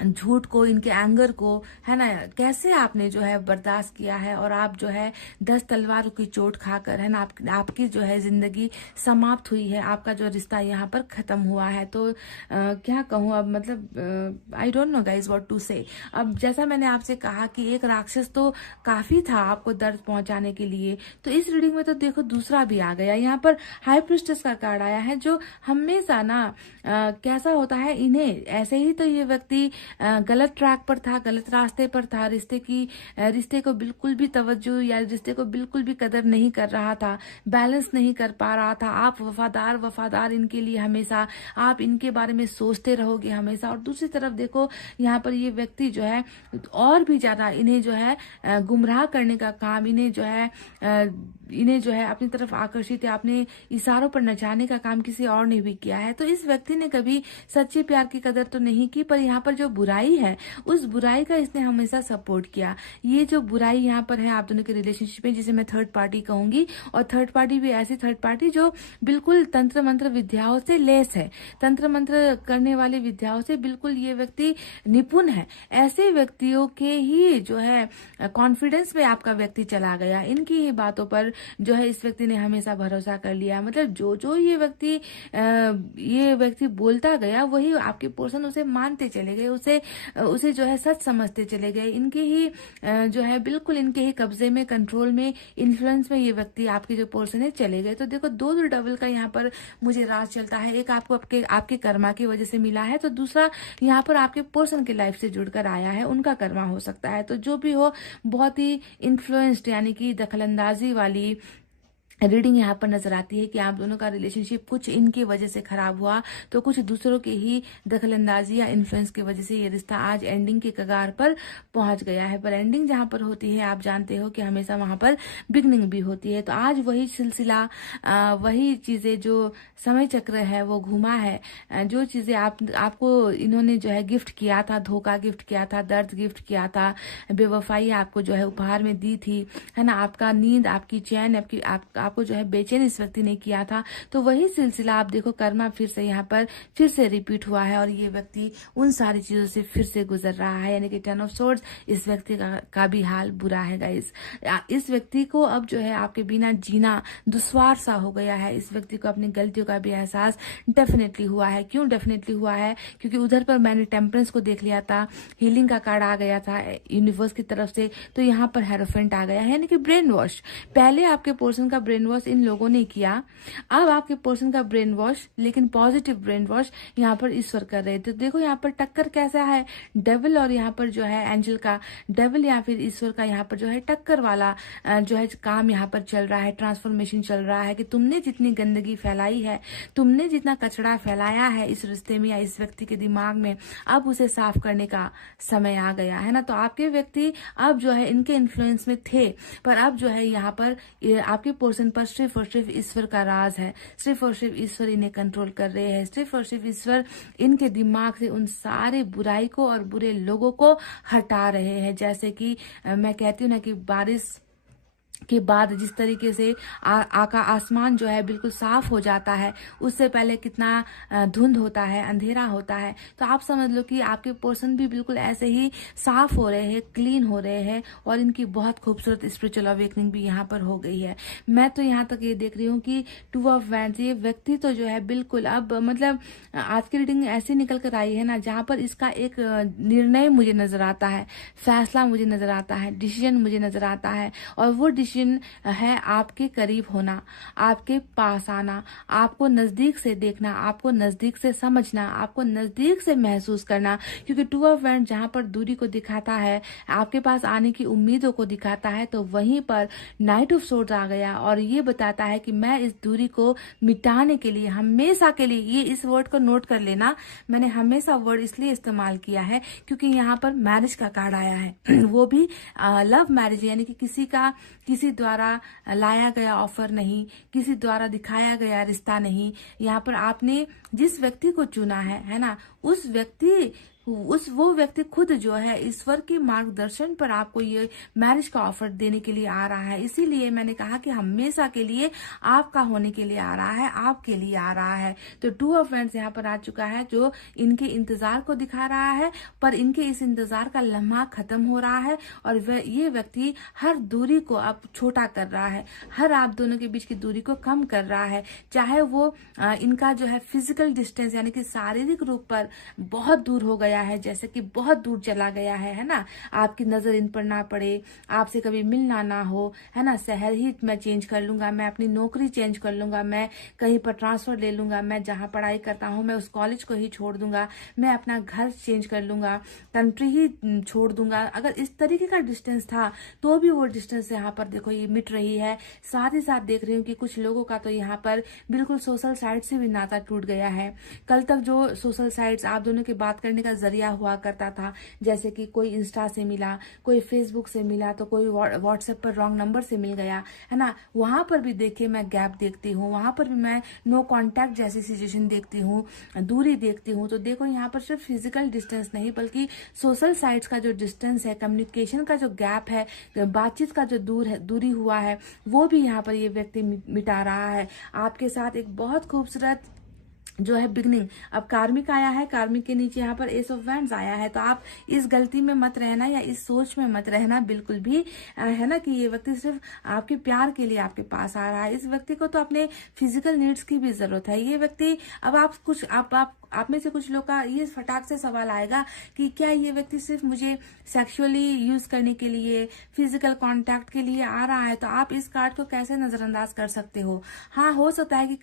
झूठ को, इनके एंगर को, है ना, कैसे आपने जो है बर्दाश्त किया है, और आप जो है 10 तलवारों की चोट खाकर, है ना, आपकी जो है जिंदगी समाप्त हुई है, आपका जो रिश्ता यहाँ पर खत्म हुआ है। तो क्या कहूँ अब, मतलब I don't know guys what to say. अब जैसा मैंने आपसे कहा कि एक राक्षस तो काफी था आपको दर्द पहुंचाने के लिए, तो इस रीडिंग में तो देखो दूसरा भी आ गया। यहाँ पर हाई प्रिस्टेस का कार्ड आया है, जो हमेशा ना कैसा होता है, इन्हें ऐसे ही तो ये व्यक्ति गलत ट्रैक पर था, गलत रास्ते पर था, रिश्ते को बिल्कुल भी तवज्जो या रिश्ते को बिल्कुल भी कदर नहीं कर रहा था, बैलेंस नहीं कर पा रहा था। आप वफादार इनके लिए हमेशा, आप इनके बारे में सोचते रहोगे हमेशा। और दूसरी तरफ देखो यहाँ पर ये व्यक्ति जो है और भी ज्यादा इन्हें जो है गुमराह करने का काम, इन्हें जो है अपनी तरफ आकर्षित या अपने इशारों पर नचाने का काम किसी और ने भी किया है। तो इस व्यक्ति ने कभी सच्चे प्यार की कदर तो नहीं की, पर यहाँ पर जो बुराई है उस बुराई का इसने हमेशा सपोर्ट किया। ये जो बुराई यहाँ पर है आप दोनों के रिलेशनशिप में, जिसे मैं थर्ड पार्टी कहूंगी, और थर्ड पार्टी भी ऐसी थर्ड पार्टी जो बिल्कुल तंत्र मंत्र विद्याओं से लेस है, तंत्र मंत्र करने वाली विद्याओं से बिल्कुल ये व्यक्ति निपुण है। ऐसे व्यक्तियों के ही जो है कॉन्फिडेंस में आपका व्यक्ति चला गया, इनकी ही बातों पर जो है इस व्यक्ति ने हमेशा भरोसा कर लिया। मतलब जो ये व्यक्ति बोलता गया वही आपके पर्सन उसे मानते चले गए, उसे जो है सच समझते चले गए। इनके ही जो है बिल्कुल इनके ही कब्जे में, कंट्रोल में, इन्फ्लुएंस में ये व्यक्ति आपके जो पर्सन है चले गए। तो देखो दो डबल का यहाँ पर मुझे राज चलता है। एक आपको आपके कर्मा की वजह से मिला है, तो दूसरा यहाँ पर आपके पर्सन की लाइफ से जुड़कर आया है, उनका कर्मा हो सकता है। तो जो भी हो, बहुत ही इन्फ्लुएंस्ड यानी कि दखलंदाजी वाली रीडिंग यहाँ पर नजर आती है कि आप दोनों का रिलेशनशिप कुछ इनकी वजह से खराब हुआ, तो कुछ दूसरों के ही दखलंदाजी या इन्फ्लुएंस की वजह से ये रिश्ता आज एंडिंग के कगार पर पहुंच गया है। पर एंडिंग जहां पर होती है आप जानते हो कि हमेशा वहां पर बिगनिंग भी होती है। तो आज वही सिलसिला, वही चीजें, जो समय चक्र है वो घुमा है, जो चीजें आपको इन्होंने जो है गिफ्ट किया था, धोखा गिफ्ट किया था, दर्द गिफ्ट किया था, बेवफाई आपको जो है उपहार में दी थी, है ना, आपका नींद, आपकी चैन, आपको जो है बेचैन इस व्यक्ति ने किया था। तो वही सिलसिला आप देखो कर्मा फिर से यहाँ पर फिर से रिपीट हुआ है, और ये व्यक्ति उन सारी चीजों से फिर से गुजर रहा है। यानी कि 10 ऑफ सोर्ड्स, इस व्यक्ति का भी हाल बुरा है गाइस। इस व्यक्ति को अब जो है आपके बिना जीना दुश्वार सा हो गया है। इस व्यक्ति को अपनी गलतियों का भी एहसास डेफिनेटली हुआ है। क्यों डेफिनेटली हुआ है? क्योंकि उधर पर मैंने टेम्परेंस को देख लिया था, हीलिंग का कार्ड आ गया था यूनिवर्स की तरफ से, तो यहाँ पर हेरोफेंट आ गया है, यानी कि ब्रेन वॉश। पहले आपके पोर्शन का ब्रेन वॉश इन लोगों ने किया, अब आपके पर्सन का ब्रेन वॉश, लेकिन पॉजिटिव ब्रेन वॉश यहाँ पर ईश्वर कर रहे थे। देखो यहाँ पर टक्कर कैसा है, डेविल और यहाँ पर जो है एंजल का, डेविल या फिर ईश्वर का यहाँ पर जो है टक्कर वाला जो है काम यहाँ पर चल रहा है, ट्रांसफॉर्मेशन चल रहा है कि तुमने जितनी गंदगी फैलाई है, तुमने जितना कचरा फैलाया है इस रिश्ते में या इस व्यक्ति के दिमाग में, अब उसे साफ करने का समय आ गया है ना। तो आपके व्यक्ति अब जो है इनके इन्फ्लुएंस में थे, पर अब जो है यहाँ पर आपके पर्सन पर सिर्फ और सिर्फ ईश्वर का राज है, सिर्फ और सिर्फ ईश्वर इन्हें कंट्रोल कर रहे हैं, सिर्फ और सिर्फ ईश्वर इनके दिमाग से उन सारे बुराई को और बुरे लोगों को हटा रहे हैं। जैसे कि मैं कहती हूँ ना कि बारिश के बाद जिस तरीके से आसमान जो है बिल्कुल साफ हो जाता है, उससे पहले कितना धुंध होता है, अंधेरा होता है, तो आप समझ लो कि आपके पर्सन भी बिल्कुल ऐसे ही साफ हो रहे हैं, क्लीन हो रहे हैं, और इनकी बहुत खूबसूरत स्पिरिचुअल अवेकनिंग भी यहाँ पर हो गई है। मैं तो यहाँ तक ये देख रही हूँ कि 2 ऑफ वैंड्स, ये व्यक्ति तो जो है बिल्कुल अब मतलब आज की रीडिंग ऐसी निकल कर आई है ना, जहाँ पर इसका एक निर्णय मुझे नजर आता है, फैसला मुझे नजर आता है, डिसीजन मुझे नजर आता है, और वो डिसीजन है आपके करीब होना, आपके पास आना, आपको नजदीक से देखना, आपको नजदीक से समझना, आपको नजदीक से महसूस करना। क्योंकि 2 ऑफ वैंड्स जहां पर दूरी को दिखाता है, आपके पास आने की उम्मीदों को दिखाता है, तो वहीं पर नाइट ऑफ सोर्ड्स आ गया और ये बताता है कि मैं इस दूरी को मिटाने के लिए, हमेशा के लिए, ये इस वर्ड को नोट कर लेना, मैंने हमेशा वर्ड इसलिए इस्तेमाल किया है क्योंकि यहाँ पर मैरिज का कार्ड आया है वो भी लव मैरिज, यानी कि किसी द्वारा लाया गया ऑफर नहीं, किसी द्वारा दिखाया गया रिश्ता नहीं। यहाँ पर आपने जिस व्यक्ति को चुना है ना, उस व्यक्ति वो व्यक्ति खुद जो है ईश्वर के मार्गदर्शन पर आपको ये मैरिज का ऑफर देने के लिए आ रहा है। इसीलिए मैंने कहा कि हमेशा के लिए आपका होने के लिए आ रहा है, आपके लिए आ रहा है। तो 2 ऑफ वैंड्स यहाँ पर आ चुका है जो इनके इंतजार को दिखा रहा है, पर इनके इस इंतजार का लम्हा खत्म हो रहा है और ये व्यक्ति हर दूरी को अब छोटा कर रहा है, हर आप दोनों के बीच की दूरी को कम कर रहा है। चाहे वो इनका जो है फिजिकल डिस्टेंस यानी कि शारीरिक रूप पर बहुत दूर हो गया है, जैसे कि बहुत दूर चला गया है ना, आपकी नजर इन पर ना पड़े, आपसे कभी मिलना ना हो, है ना, शहर ही मैं चेंज कर लूंगा, मैं अपनी नौकरी चेंज कर लूंगा, मैं कहीं पर ट्रांसफर ले लूंगा, मैं जहां पढ़ाई करता हूं मैं उस कॉलेज को ही छोड़ दूंगा, मैं अपना घर चेंज कर लूंगा, कंट्री ही छोड़ दूंगा। अगर इस तरीके का डिस्टेंस था तो भी वो डिस्टेंस यहाँ पर देखो ये मिट रही है। साथ ही साथ देख रही हूँ कि कुछ लोगों का तो यहाँ पर बिल्कुल सोशल साइट से भी नाता टूट गया है। कल तक जो सोशल साइट्स आप दोनों के बात करने का जरिया हुआ करता था, जैसे कि कोई इंस्टा से मिला, कोई फेसबुक से मिला, तो कोई व्हाट्सएप पर रॉन्ग नंबर से मिल गया, है ना, वहां पर भी देखिए मैं गैप देखती हूँ, वहां पर भी मैं नो कांटेक्ट जैसी सिचुएशन देखती हूँ, दूरी देखती हूँ। तो देखो यहाँ पर सिर्फ फिजिकल डिस्टेंस नहीं बल्कि सोशल साइट्स का जो डिस्टेंस है, कम्युनिकेशन का जो गैप है, बातचीत का जो दूरी हुआ है, वो भी यहाँ पर ये व्यक्ति मिटा रहा है। आपके साथ एक बहुत खूबसूरत जो है बिगनिंग, अब कार्मिक आया है, कार्मिक के नीचे यहाँ पर एस ऑफ वैंड्स आया है। तो आप इस गलती में मत रहना या इस सोच में मत रहना बिल्कुल भी, है ना, कि ये व्यक्ति सिर्फ आपके प्यार के लिए आपके पास आ रहा है। इस व्यक्ति को तो अपने फिजिकल नीड्स की भी जरूरत है। ये व्यक्ति अब आप में से कुछ लोग का ये फटाक से सवाल आएगा कि क्या ये व्यक्ति सिर्फ मुझे सेक्सुअली यूज करने के लिए, फिजिकल कांटेक्ट के लिए आ रहा है। तो आप इस कार्ड को कैसे नजरअंदाज कर सकते हो? हाँ, हो सकता है कि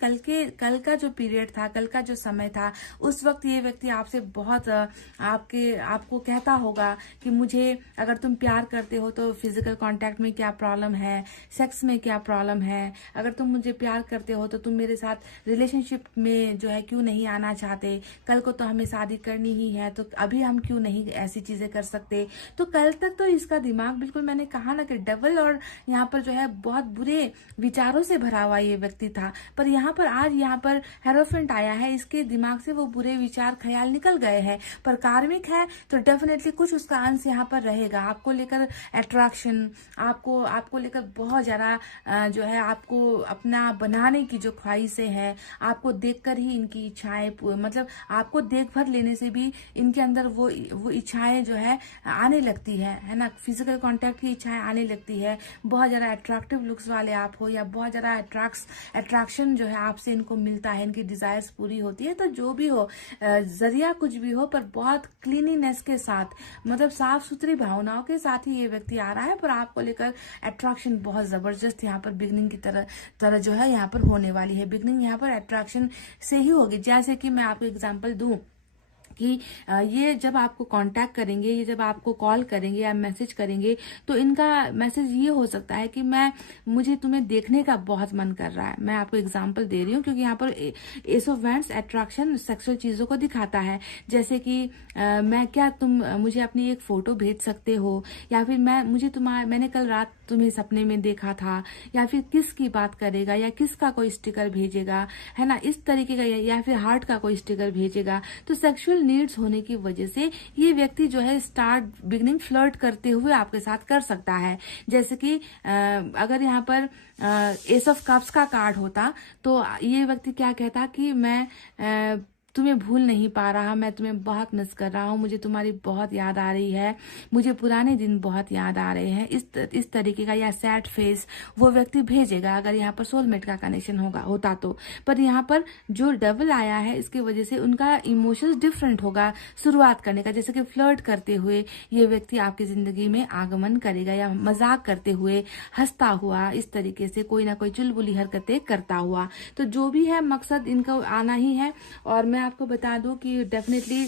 कल का जो पीरियड था, कल का जो समय था, उस वक्त ये व्यक्ति आपसे बहुत आपको कहता होगा कि मुझे, अगर तुम प्यार करते हो तो फिजिकल कांटेक्ट में क्या प्रॉब्लम है, सेक्स में क्या प्रॉब्लम है, अगर तुम मुझे प्यार करते हो तो तुम मेरे साथ रिलेशनशिप में जो है क्यों नहीं आना चाहते, कल को तो हमें शादी करनी ही है, तो अभी हम क्यों नहीं ऐसी चीजें कर सकते। तो कल तक तो इसका दिमाग बिल्कुल, मैंने कहा ना कि डबल और यहाँ पर जो है बहुत बुरे विचारों से भरा हुआ ये व्यक्ति था। पर यहाँ पर आज यहाँ पर हेरोफेंट आया है, इसके दिमाग से वो बुरे विचार ख्याल निकल गए हैं। पर कार्मिक है तो डेफिनेटली कुछ उसका अंश यहाँ पर रहेगा, आपको लेकर अट्रैक्शन, आपको लेकर बहुत ज्यादा जो है आपको अपना बनाने की जो ख्वाहिशें हैं, आपको देखकर ही इनकी इच्छाएं, मतलब आपको देख भर लेने से भी इनके अंदर वो इच्छाएं जो है आने लगती है ना, फिजिकल कांटेक्ट की इच्छाएं आने लगती है। बहुत ज्यादा अट्रैक्टिव लुक्स वाले आप हो या बहुत ज्यादा अट्रैक्शन जो है आपसे इनको मिलता है, इनकी डिजायर्स पूरी होती है। तो जो भी हो, जरिया कुछ भी हो, पर बहुत क्लीनिनेस के साथ, मतलब साफ सुथरी भावनाओं के साथ ही ये व्यक्ति आ रहा है। पर आपको लेकर अट्रैक्शन बहुत जबरदस्त यहाँ पर बिगनिंग की तरह जो है यहाँ पर होने वाली है। बिगनिंग यहाँ पर अट्रैक्शन से ही होगी। जैसे कि मैं आपको एग्जांपल दूं कि ये जब आपको कांटेक्ट करेंगे, ये जब आपको कॉल करेंगे या मैसेज करेंगे, तो इनका मैसेज ये हो सकता है कि मुझे तुम्हें देखने का बहुत मन कर रहा है। मैं आपको एग्जांपल दे रही हूँ क्योंकि यहाँ पर S of wands attraction sexual चीजों को दिखाता है। जैसे कि तुम मुझे अपनी एक फोटो भेज सकते हो, या फिर मैंने कल रात तुम्हें सपने में देखा था, या फिर किसकी बात करेगा या किसका कोई स्टिकर भेजेगा, है ना, इस तरीके का, या फिर हार्ट का कोई स्टिकर भेजेगा। तो सेक्सुअल नीड्स होने की वजह से ये व्यक्ति जो है बिगनिंग फ्लर्ट करते हुए आपके साथ कर सकता है। जैसे कि अगर यहाँ पर एस ऑफ कप्स का कार्ड होता तो ये व्यक्ति क्या कहता कि मैं तुम्हें भूल नहीं पा रहा, मैं तुम्हें बहुत मिस कर रहा हूँ, मुझे तुम्हारी बहुत याद आ रही है, मुझे पुराने दिन बहुत याद आ रहे हैं, इस तरीके का या सैड फेस वो व्यक्ति भेजेगा अगर यहाँ पर सोलमेट का कनेक्शन होता तो। पर यहाँ पर जो डबल आया है इसकी वजह से उनका इमोशंस डिफरेंट होगा शुरुआत करने का। जैसे कि फ्लर्ट करते हुए ये व्यक्ति आपकी जिंदगी में आगमन करेगा, या मजाक करते हुए, हंसता हुआ, इस तरीके से कोई ना कोई चुलबुली हरकतें करता हुआ। तो जो भी है मकसद इनका आना ही है। और मैं आपको बता दूं कि डेफिनेटली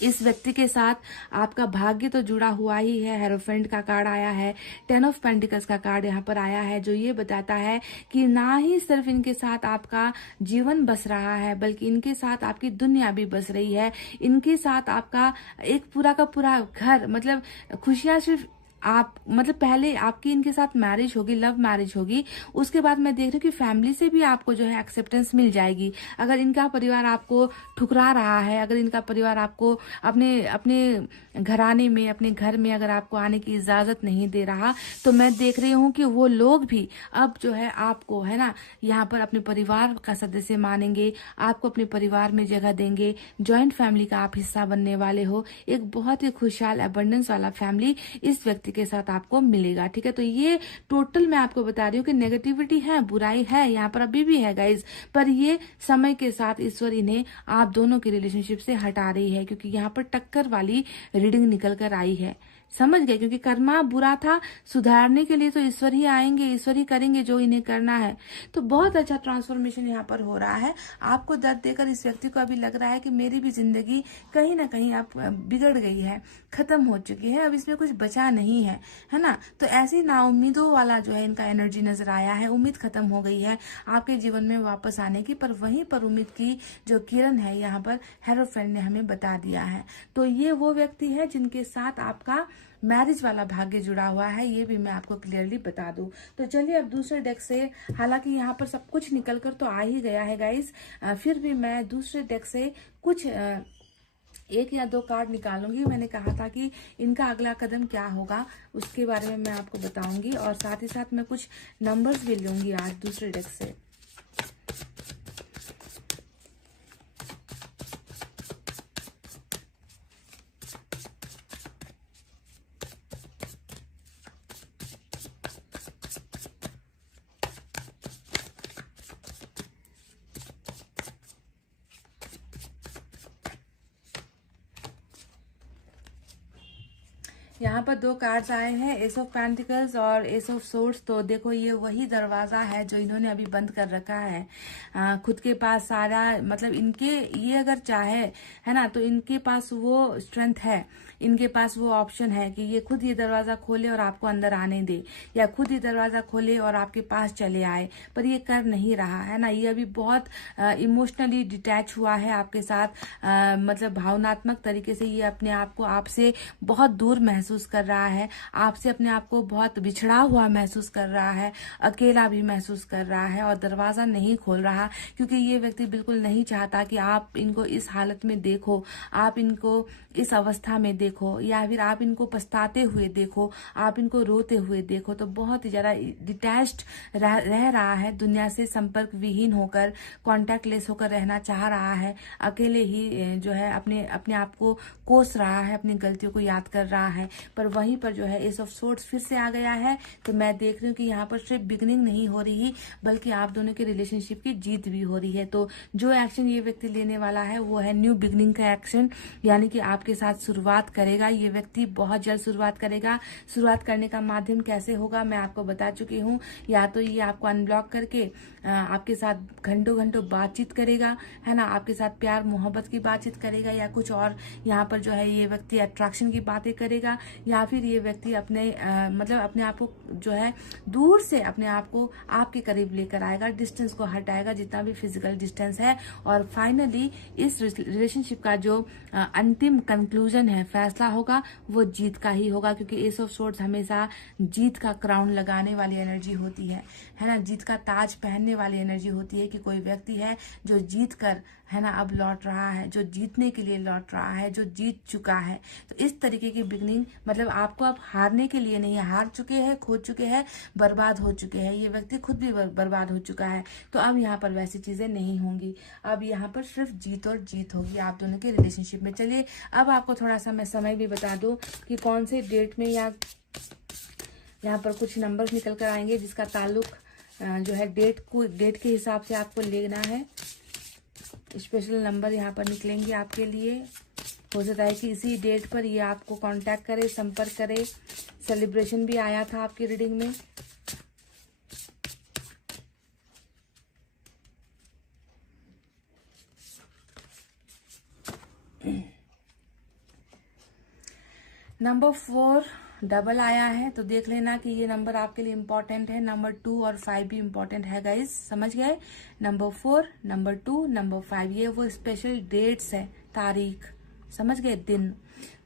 इस व्यक्ति के साथ आपका भाग्य तो जुड़ा हुआ ही है। हेरोफेंट का कार्ड आया है, 10 ऑफ पेंटिकल्स का कार्ड यहाँ पर आया है, जो ये बताता है कि ना ही सिर्फ इनके साथ आपका जीवन बस रहा है बल्कि इनके साथ आपकी दुनिया भी बस रही है। इनके साथ आपका एक पूरा का पूरा घर, मतलब खुशियां सिर्फ आप मतलब पहले आपकी इनके साथ मैरिज होगी, लव मैरिज होगी, उसके बाद मैं देख रही हूँ कि फैमिली से भी आपको जो है एक्सेप्टेंस मिल जाएगी। अगर इनका परिवार आपको ठुकरा रहा है, अगर इनका परिवार आपको अपने अपने घराने में, अपने घर में अगर आपको आने की इजाजत नहीं दे रहा, तो मैं देख रही हूँ कि वो लोग भी अब जो है आपको, है ना, यहाँ पर अपने परिवार का सदस्य मानेंगे, आपको अपने परिवार में जगह देंगे, जॉइंट फैमिली का आप हिस्सा बनने वाले हो। एक बहुत ही खुशहाल अबंडेंस वाला फैमिली इस व्यक्ति के साथ आपको मिलेगा। ठीक है, तो ये टोटल मैं आपको बता रही हूँ कि नेगेटिविटी है, बुराई है यहाँ पर अभी भी है गाइज, पर ये समय के साथ ईश्वर इन्हें आप दोनों के रिलेशनशिप से हटा रही है, क्योंकि यहाँ पर टक्कर वाली रीडिंग निकल कर आई है। समझ गए, क्योंकि कर्मा बुरा था, सुधारने के लिए तो ईश्वर ही आएंगे, ईश्वर ही करेंगे जो इन्हें करना है। तो बहुत अच्छा ट्रांसफॉर्मेशन यहाँ पर हो रहा है। आपको दर्द देकर इस व्यक्ति को अभी लग रहा है कि मेरी भी जिंदगी कहीं ना कहीं अब बिगड़ गई है, खत्म हो चुकी है, अब इसमें कुछ बचा नहीं है ना। तो ऐसी नाउम्मीदों वाला जो है इनका एनर्जी नजर आया है, उम्मीद खत्म हो गई है आपके जीवन में वापस आने की। पर वहीं पर उम्मीद की जो किरण है यहाँ पर हेरोफेंट ने हमें बता दिया है। तो ये वो व्यक्ति है जिनके साथ आपका मैरिज वाला भाग्य जुड़ा हुआ है, ये भी मैं आपको क्लियरली बता दूं। तो चलिए अब दूसरे डेक से, हालांकि यहाँ पर सब कुछ निकल कर तो आ ही गया है गाइस, फिर भी मैं दूसरे डेक से कुछ एक या दो कार्ड निकालूंगी। मैंने कहा था कि इनका अगला कदम क्या होगा उसके बारे में मैं आपको बताऊंगी, और साथ ही साथ मैं कुछ नंबर्स भी लूंगी आज दूसरे डेक से। यहाँ पर दो कार्ड्स आए हैं, एस ऑफ पेंटिकल्स और एस ऑफ सोर्ड्स। तो देखो ये वही दरवाजा है जो इन्होंने अभी बंद कर रखा है। खुद के पास सारा, मतलब इनके, ये अगर चाहे, है ना, तो इनके पास वो स्ट्रेंथ है, इनके पास वो ऑप्शन है कि ये खुद ये दरवाजा खोले और आपको अंदर आने दे, या खुद ये दरवाजा खोले और आपके पास चले आए, पर ये कर नहीं रहा है ना। ये अभी बहुत इमोशनली डिटैच हुआ है आपके साथ, मतलब भावनात्मक तरीके से ये अपने आप को आपसे बहुत दूर महसूस कर रहा है, आपसे अपने आप को बहुत बिछड़ा हुआ महसूस कर रहा है, अकेला भी महसूस कर रहा है, और दरवाजा नहीं खोल रहा, क्योंकि ये व्यक्ति बिल्कुल नहीं चाहता कि आप इनको इस हालत में देखो, आप इनको इस अवस्था में देखो, या फिर आप इनको पछताते हुए देखो, आप इनको रोते हुए देखो। तो बहुत ही ज्यादा डिटैच्ड रह रहा है, दुनिया से संपर्क विहीन होकर, कॉन्टैक्ट लेस होकर रहना चाह रहा है, अकेले ही जो है अपने अपने आप को कोस रहा है, अपनी गलतियों को याद कर रहा है। पर वहीं पर जो है एस ऑफ सोर्ड्स फिर से आ गया है। तो मैं देख रही हूँ कि यहाँ पर सिर्फ बिगनिंग नहीं हो रही, बल्कि आप दोनों के रिलेशनशिप की जीत भी हो रही है। तो जो एक्शन ये व्यक्ति लेने वाला है वो है न्यू बिगनिंग का एक्शन, यानी कि आपके साथ शुरुआत करेगा ये व्यक्ति, बहुत जल्द शुरुआत करेगा। शुरुआत करने का माध्यम कैसे होगा मैं आपको बता चुकी हूँ, या तो ये आपको अनब्लॉक करके आपके साथ घंटों घंटों बातचीत करेगा, है ना, आपके साथ प्यार मोहब्बत की बातचीत करेगा, या कुछ और यहाँ पर जो है ये व्यक्ति अट्रैक्शन की बातें करेगा, या फिर ये व्यक्ति अपने मतलब अपने आप को जो है दूर से अपने आप को आपके करीब लेकर आएगा, डिस्टेंस को हटाएगा जितना भी फिजिकल डिस्टेंस है। और फाइनली इस रिलेशनशिप का जो अंतिम कंक्लूजन है, फैसला होगा, वो जीत का ही होगा, क्योंकि एस ऑफ सोर्ड्स हमेशा जीत का क्राउन लगाने वाली एनर्जी होती है ना, जीत का ताज पहनने वाली एनर्जी होती है, कि कोई व्यक्ति है जो जीत कर, है ना, अब लौट रहा है, जो जीतने के लिए लौट रहा है, जो जीत चुका है। तो इस तरीके की बिगनिंग, मतलब आपको अब हारने के लिए नहीं है, हार चुके हैं, खो चुके हैं, बर्बाद हो चुके हैं, ये व्यक्ति खुद भी बर्बाद हो चुका है। तो अब यहाँ पर वैसी चीजें नहीं होंगी, अब यहाँ पर सिर्फ जीत और जीत होगी आप दोनों के रिलेशनशिप में। चलिए अब आपको थोड़ा सा मैं समय भी बता दूं कि कौन से डेट में, या यहाँ पर कुछ नंबर्स निकल कर आएंगे जिसका ताल्लुक जो है डेट के हिसाब से आपको लेना है। स्पेशल नंबर यहाँ पर निकलेंगे आपके लिए। हो सकता है कि इसी डेट पर ये आपको कांटेक्ट करे, संपर्क करे। सेलिब्रेशन भी आया था आपकी रीडिंग में। नंबर 4 डबल आया है, तो देख लेना कि ये नंबर आपके लिए इम्पोर्टेंट है। नंबर 2 और 5 भी इम्पोर्टेंट है गाइस, समझ गए। नंबर 4, नंबर 2, नंबर 5 ये वो स्पेशल डेट्स है, तारीख, समझ गए, दिन।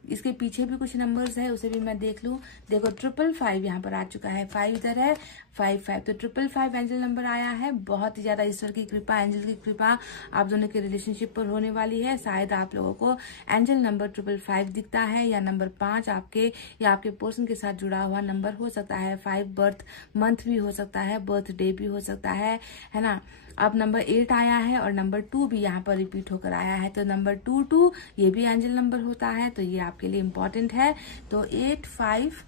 इसके पीछे भी कुछ नंबर्स है, उसे भी मैं देख लूं। देखो 555 यहाँ पर आ चुका है, 5 इधर है, 55 तो 555 एंजल नंबर आया है। बहुत ही ज्यादा ईश्वर की कृपा, एंजल की कृपा आप दोनों के रिलेशनशिप पर होने वाली है। शायद आप लोगों को एंजल नंबर 555 दिखता है, या नंबर 5 आपके या आपके पर्सन के साथ जुड़ा हुआ नंबर हो सकता है। 5 बर्थ मंथ भी हो सकता है, बर्थ डे भी हो सकता है ना। अब नंबर 8 आया है और नंबर 2 भी यहाँ पर रिपीट होकर आया है, तो नंबर 22 ये भी एंजल नंबर होता है, तो ये आपके लिए इम्पोर्टेंट है। तो 8, 5,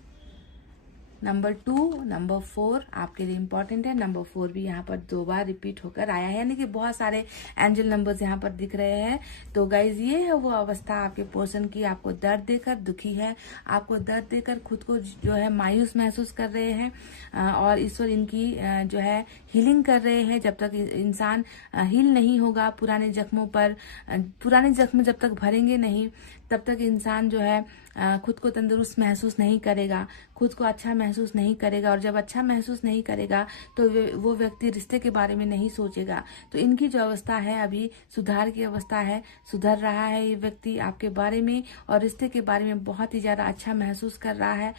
नंबर 2, नंबर 4 आपके लिए इम्पोर्टेंट है। नंबर 4 भी यहाँ पर 2 बार रिपीट होकर आया है, यानी कि बहुत सारे एंजल नंबर्स यहाँ पर दिख रहे हैं। तो गाइज ये है वो अवस्था आपके पर्सन की, आपको दर्द देकर दुखी है, आपको दर्द देकर खुद को जो है मायूस महसूस कर रहे हैं, और ईश्वर इनकी जो है हीलिंग कर रहे हैं। जब तक इंसान हील नहीं होगा पुराने जख्मों पर, पुराने जख्म जब तक भरेंगे नहीं, तब तक इंसान जो है खुद को तंदुरुस्त महसूस नहीं करेगा, खुद को अच्छा महसूस नहीं करेगा, और जब अच्छा महसूस नहीं करेगा तो वो व्यक्ति रिश्ते के बारे में नहीं सोचेगा। तो इनकी जो अवस्था है अभी सुधार की अवस्था है, सुधर रहा है ये व्यक्ति आपके बारे में और रिश्ते के बारे में बहुत ही ज्यादा अच्छा महसूस कर रहा है।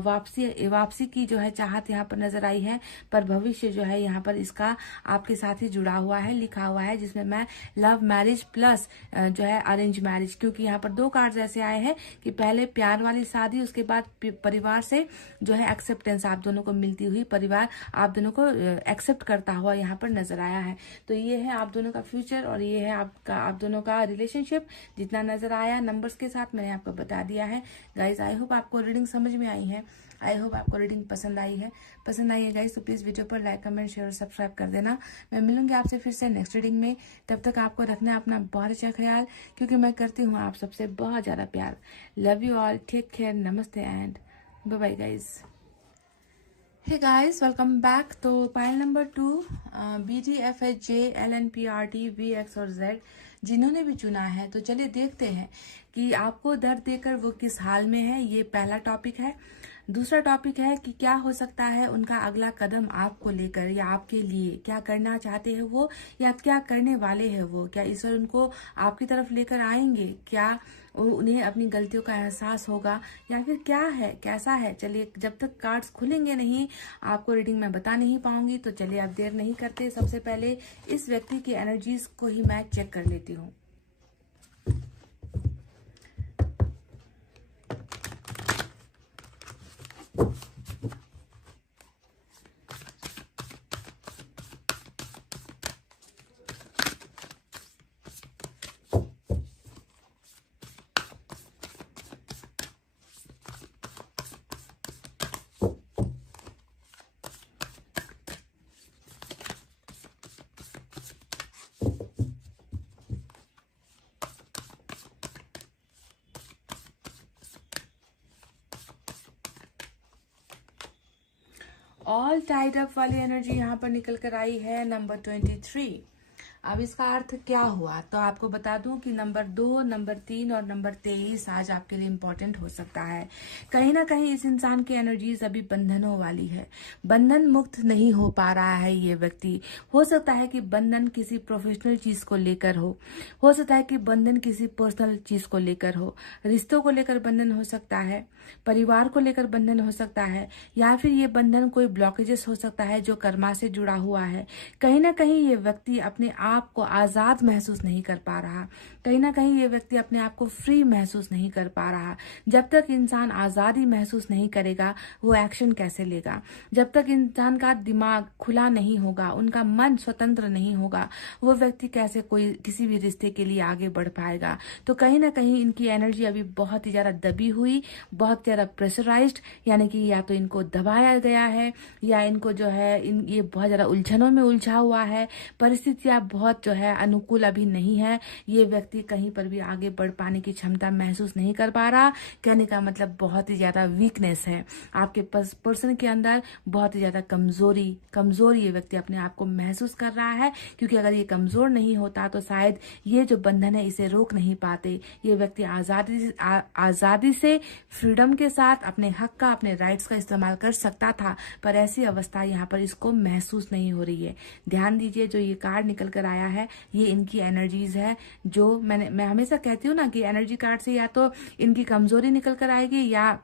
वापसी की जो है चाहत यहाँ पर नजर आई है, पर भविष्य जो है यहाँ पर इसका आपके साथ ही जुड़ा हुआ है, लिखा हुआ है, जिसमें मैं लव मैरिज प्लस जो है अरेंज मैरिज, क्योंकि यहाँ पर 2 कार्ड ऐसे आए हैं कि पहले प्यार वाली शादी, उसके बाद परिवार से जो है एक्सेप्टेंस आप दोनों को मिलती हुई, परिवार आप दोनों को एक्सेप्ट करता हुआ यहाँ पर नजर आया है। तो ये है आप दोनों का फ्यूचर और ये है आप दोनों का रिलेशनशिप। जितना नजर आया नंबर्स के साथ मैंने आपको बता दिया है। गाइज आई होप आपको रीडिंग समझ में आई है, आई होप आपको रीडिंग पसंद आई है गाइज। तो प्लीज वीडियो पर लाइक, कमेंट, शेयर और सब्सक्राइब कर देना। मैं मिलूंगी आपसे फिर से नेक्स्ट रीडिंग में। तब तक आपको रखना है अपना बहुत अच्छा ख्याल, क्योंकि मैं करती हूँ आप सबसे बहुत ज्यादा प्यार। Love you all, take care, नमस्ते and bye bye guys. Hey guys, welcome back. तो pile number 2 BDFHJ LNPRT VX और Z जिन्होंने भी चुना है, तो चलिए देखते हैं कि आपको दर्द देकर वो किस हाल में है। ये पहला टॉपिक है। दूसरा टॉपिक है कि क्या हो सकता है उनका अगला कदम आपको लेकर, या आपके लिए क्या करना चाहते हैं वो, या क्या करने वाले हैं वो। क्या ईश्वर उनको आपकी तरफ लेकर आएंगे, क्या उन्हें अपनी गलतियों का एहसास होगा, या फिर क्या है, कैसा है। चलिए, जब तक कार्ड्स खुलेंगे नहीं आपको रीडिंग मैं बता नहीं पाऊंगी। तो चलिए आप देर नहीं करते, सबसे पहले इस व्यक्ति की एनर्जीज को ही मैं चेक कर लेती हूँ। ऑल टाइड अप वाली एनर्जी यहाँ पर निकल कर आई है, नंबर 23। अब इसका अर्थ क्या हुआ, तो आपको बता दूं कि नंबर 2, नंबर 3 और नंबर 23 आज आपके लिए इम्पोर्टेंट हो सकता है। कहीं ना कहीं इस इंसान की एनर्जीज अभी बंधनों वाली है, बंधन मुक्त नहीं हो पा रहा है ये व्यक्ति। हो सकता है कि बंधन किसी प्रोफेशनल चीज को लेकर हो सकता है कि बंधन किसी पर्सनल चीज को लेकर हो, रिश्तों को लेकर बंधन हो सकता है, परिवार को लेकर बंधन हो सकता है, या फिर ये बंधन कोई ब्लॉकेजेस हो सकता है जो कर्मा से जुड़ा हुआ है। कहीं ना कहीं ये व्यक्ति अपने आप को आजाद महसूस नहीं कर पा रहा, कहीं ना कहीं ये व्यक्ति अपने आप को फ्री महसूस नहीं कर पा रहा। जब तक इंसान आजादी महसूस नहीं करेगा वो एक्शन कैसे लेगा। जब तक इंसान का दिमाग खुला नहीं होगा, उनका मन स्वतंत्र नहीं होगा, वो व्यक्ति कैसे कोई किसी भी रिश्ते के लिए आगे बढ़ पाएगा। तो कहीं ना कहीं इनकी एनर्जी अभी बहुत ही ज्यादा दबी हुई, बहुत ज्यादा प्रेशराइज्ड, यानी कि या तो इनको दबाया गया है या इनको जो है ये बहुत ज्यादा उलझनों में उलझा हुआ है। परिस्थितियां बहुत जो है अनुकूल अभी नहीं है। ये व्यक्ति कहीं पर भी आगे बढ़ पाने की क्षमता महसूस नहीं कर पा रहा। कहने का मतलब बहुत ही ज्यादा वीकनेस है आपके पर्सन के अंदर, बहुत ही ज्यादा कमजोरी ये व्यक्ति अपने आप को महसूस कर रहा है। क्योंकि अगर ये कमजोर नहीं होता तो शायद ये जो बंधन है इसे रोक नहीं पाते। ये व्यक्ति आजादी से फ्रीडम के साथ अपने हक का, अपने राइट्स का इस्तेमाल कर सकता था, पर ऐसी अवस्था यहाँ पर इसको महसूस नहीं हो रही है। ध्यान दीजिए, जो ये कार्ड निकल कर आया है ये इनकी एनर्जीज है। जो मैं हमेशा कहती हूँ ना कि एनर्जी कार्ड से या तो इनकी कमजोरी निकल कर आएगी या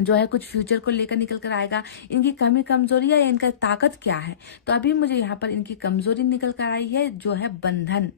जो है कुछ फ्यूचर को लेकर निकल कर आएगा, इनकी कमी कमजोरी या इनका ताकत क्या है। तो अभी मुझे यहाँ पर इनकी कमजोरी निकल कर आई है, जो है बंधन।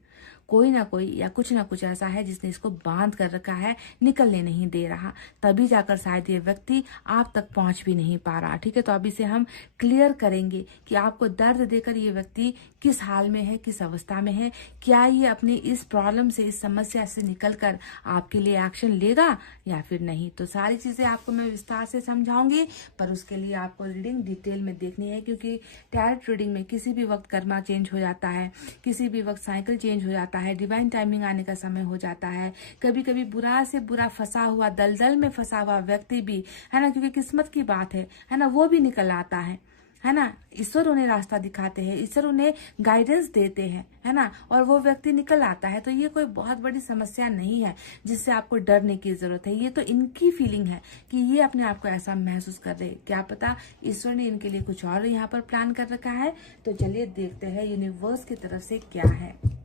कोई ना कोई या कुछ ना कुछ ऐसा है जिसने इसको बांध कर रखा है, निकलने नहीं दे रहा, तभी जाकर शायद ये व्यक्ति आप तक पहुंच भी नहीं पा रहा। ठीक है, तो अभी से हम क्लियर करेंगे कि आपको दर्द देकर ये व्यक्ति किस हाल में है, किस अवस्था में है, क्या ये अपनी इस प्रॉब्लम से, इस समस्या से निकलकर आपके लिए एक्शन लेगा या फिर नहीं। तो सारी चीजें आपको मैं विस्तार से समझाऊंगी, पर उसके लिए आपको रीडिंग डिटेल में देखनी है, क्योंकि टैरोट रीडिंग में किसी भी वक्त कर्मा चेंज हो जाता है, किसी भी वक्त साइकिल चेंज हो जाता है, डिवाइन टाइमिंग आने का समय हो जाता है। कभी कभी बुरा से बुरा फंसा हुआ, दलदल में फंसा हुआ व्यक्ति भी है ना, क्योंकि किस्मत की बात है ना, वो भी निकल आता है ना। ईश्वर उन्हें रास्ता दिखाते हैं, ईश्वर उन्हें गाइडेंस देते हैं, है ना, और वो व्यक्ति निकल आता है। तो ये कोई बहुत बड़ी समस्या नहीं है जिससे आपको डरने की जरूरत है। ये तो इनकी फीलिंग है कि ये अपने आप को ऐसा महसूस कर रहे, क्या पता ईश्वर ने इनके लिए कुछ और यहाँ पर प्लान कर रखा है। तो चलिए देखते हैं यूनिवर्स की तरफ से क्या है।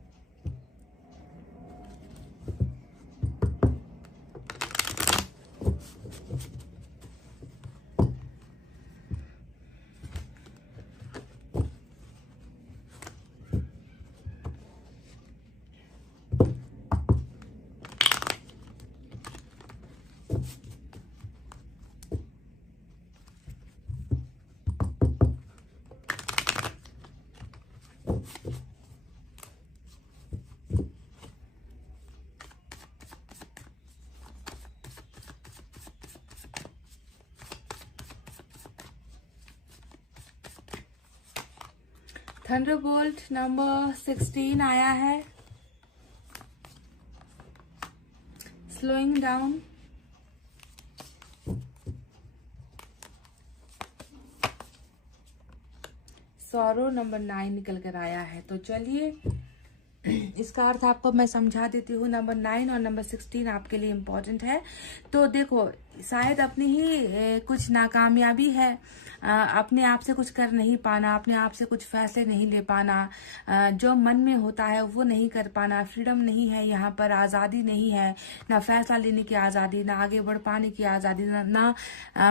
थंडरबोल्ट नंबर 16 आया है, स्लोइंग डाउन। सॉरो नंबर 9 निकल कर आया है। तो चलिए इसका अर्थ आपको मैं समझा देती हूँ। नंबर 9 और नंबर 16 आपके लिए इम्पोर्टेंट है। तो देखो, शायद अपनी ही कुछ नाकामयाबी है, अपने आप से कुछ कर नहीं पाना, अपने आप से कुछ फैसले नहीं ले पाना, जो मन में होता है वो नहीं कर पाना, फ्रीडम नहीं है यहाँ पर, आज़ादी नहीं है, ना फैसला लेने की आज़ादी, ना आगे बढ़ पाने की आज़ादी, ना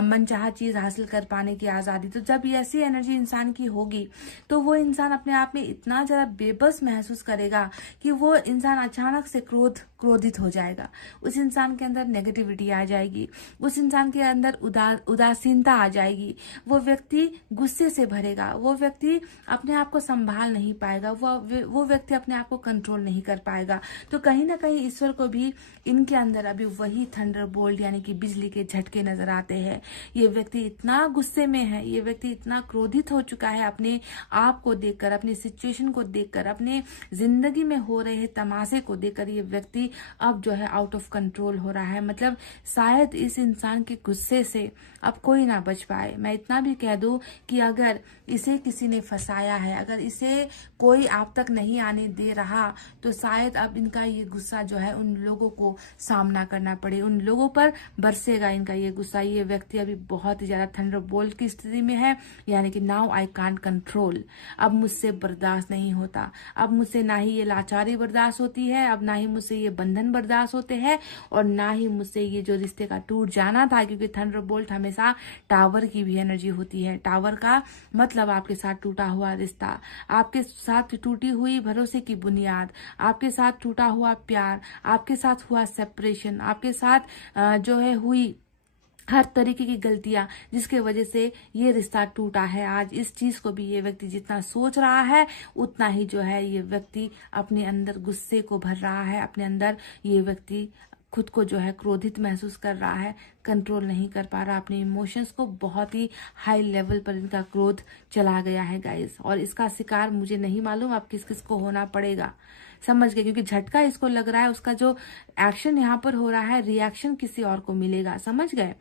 मनचाहा चीज़ हासिल कर पाने की आज़ादी। तो जब ऐसी एनर्जी इंसान की होगी तो वो इंसान अपने आप में इतना ज़्यादा बेबस महसूस करेगा कि वो इंसान अचानक से क्रोधित हो जाएगा, उस इंसान के अंदर नेगेटिविटी आ जाएगी, उस इंसान के अंदर उदासीनता आ जाएगी, वो व्यक्ति गुस्से से भरेगा, वो व्यक्ति अपने आप को संभाल नहीं पाएगा, वो व्यक्ति अपने आप को कंट्रोल नहीं कर पाएगा। तो कहीं ना कहीं ईश्वर को भी इनके अंदर अभी वही थंडरबोल्ट यानी कि बिजली के झटके नजर आते हैं। ये व्यक्ति इतना गुस्से में है, ये व्यक्ति इतना क्रोधित हो चुका है अपने आप को देखकर, अपनी सिचुएशन को देखकर, अपने जिंदगी में हो रहे तमाशे को देखकर ये व्यक्ति अब जो है आउट ऑफ कंट्रोल हो रहा है। मतलब शायद इस इंसान के गुस्से से अब कोई ना बच पाए। मैं इतना भी कह दूं कि अगर इसे किसी ने फंसाया है, अगर इसे कोई आप तक नहीं आने दे रहा, तो शायद अब इनका ये गुस्सा जो है उन लोगों को सामना करना पड़े, उन लोगों पर बरसेगा इनका ये गुस्सा। ये व्यक्ति अभी बहुत ही ज्यादा थंडरबोल्ट की स्थिति में है, यानी कि नाउ आई कांट कंट्रोल, अब मुझसे बर्दाश्त नहीं होता, अब मुझसे ना ही ये लाचारी बर्दाश्त होती है, अब ना ही मुझसे ये बंधन बर्दाश्त होते हैं, और ना ही मुझसे ये जो रिश्ते का टूट जाना था, क्योंकि थंडरबोल्ट हमेशा टावर की भी एनर्जी होती है। टावर का मतलब आपके साथ टूटा हुआ रिश्ता, आपके साथ टूटी हुई भरोसे की बुनियाद, आपके साथ टूटा हुआ प्यार, आपके साथ हुआ सेपरेशन, आपके साथ जो है हुई हर तरीके की गलतियां, जिसके वजह से ये रिश्ता टूटा है। आज इस चीज को भी ये व्यक्ति जितना सोच रहा है, उतना ही जो है ये व्यक्ति अपने अंदर गुस्से को भर रहा है, अपने अंदर ये व्यक्ति खुद को जो है क्रोधित महसूस कर रहा है, कंट्रोल नहीं कर पा रहा अपने इमोशंस को। बहुत ही हाई लेवल पर इनका क्रोध चला गया है गाइस, और इसका शिकार मुझे नहीं मालूम अब किस किस को होना पड़ेगा, समझ गए, क्योंकि झटका इसको लग रहा है, उसका जो एक्शन यहाँ पर हो रहा है, रिएक्शन किसी और को मिलेगा, समझ गए।